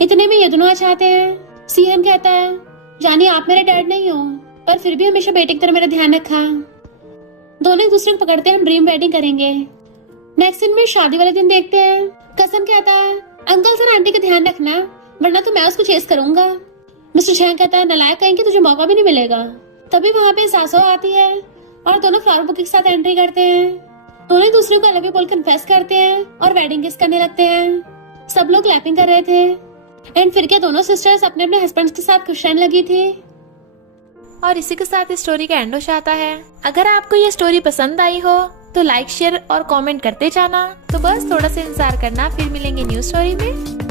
इतने में ये दोनों आ जाते हैं। सीहन कहता है जानी आप मेरे डैड नहीं हो, पर फिर भी हमेशा बेटे की तरह मेरा ध्यान रखा। दोनों एक दूसरे को पकड़ते हैं हम ड्रीम वेडिंग करेंगे। नेक्स्ट दिन में शादी वाले दिन देखते हैं कसम कहता है अंकल सर आंटी का ध्यान रखना वरना तो मैं उसको चेस करूंगा। मिस्टर शैंग कहता है नलायक कहेंगे तुझे मौका भी नहीं मिलेगा। तभी वहाँ पे सासो आती है और दोनों फ्लावर बुके के साथ एंट्री करते हैं। दोनों एक दूसरे को अलग बोल कन्फेस करते हैं और वेडिंग किस करने लगते हैं। सब लोग क्लैपिंग कर रहे थे। एंड फिर क्या दोनों सिस्टर्स अपने अपने हस्बैंड्स के साथ खुश रहने लगी थी। और इसी के साथ इस स्टोरी का एंड हो जाता है। अगर आपको ये स्टोरी पसंद आई हो तो लाइक शेयर और कमेंट करते जाना। तो बस थोड़ा सा इंतजार करना, फिर मिलेंगे न्यू स्टोरी में।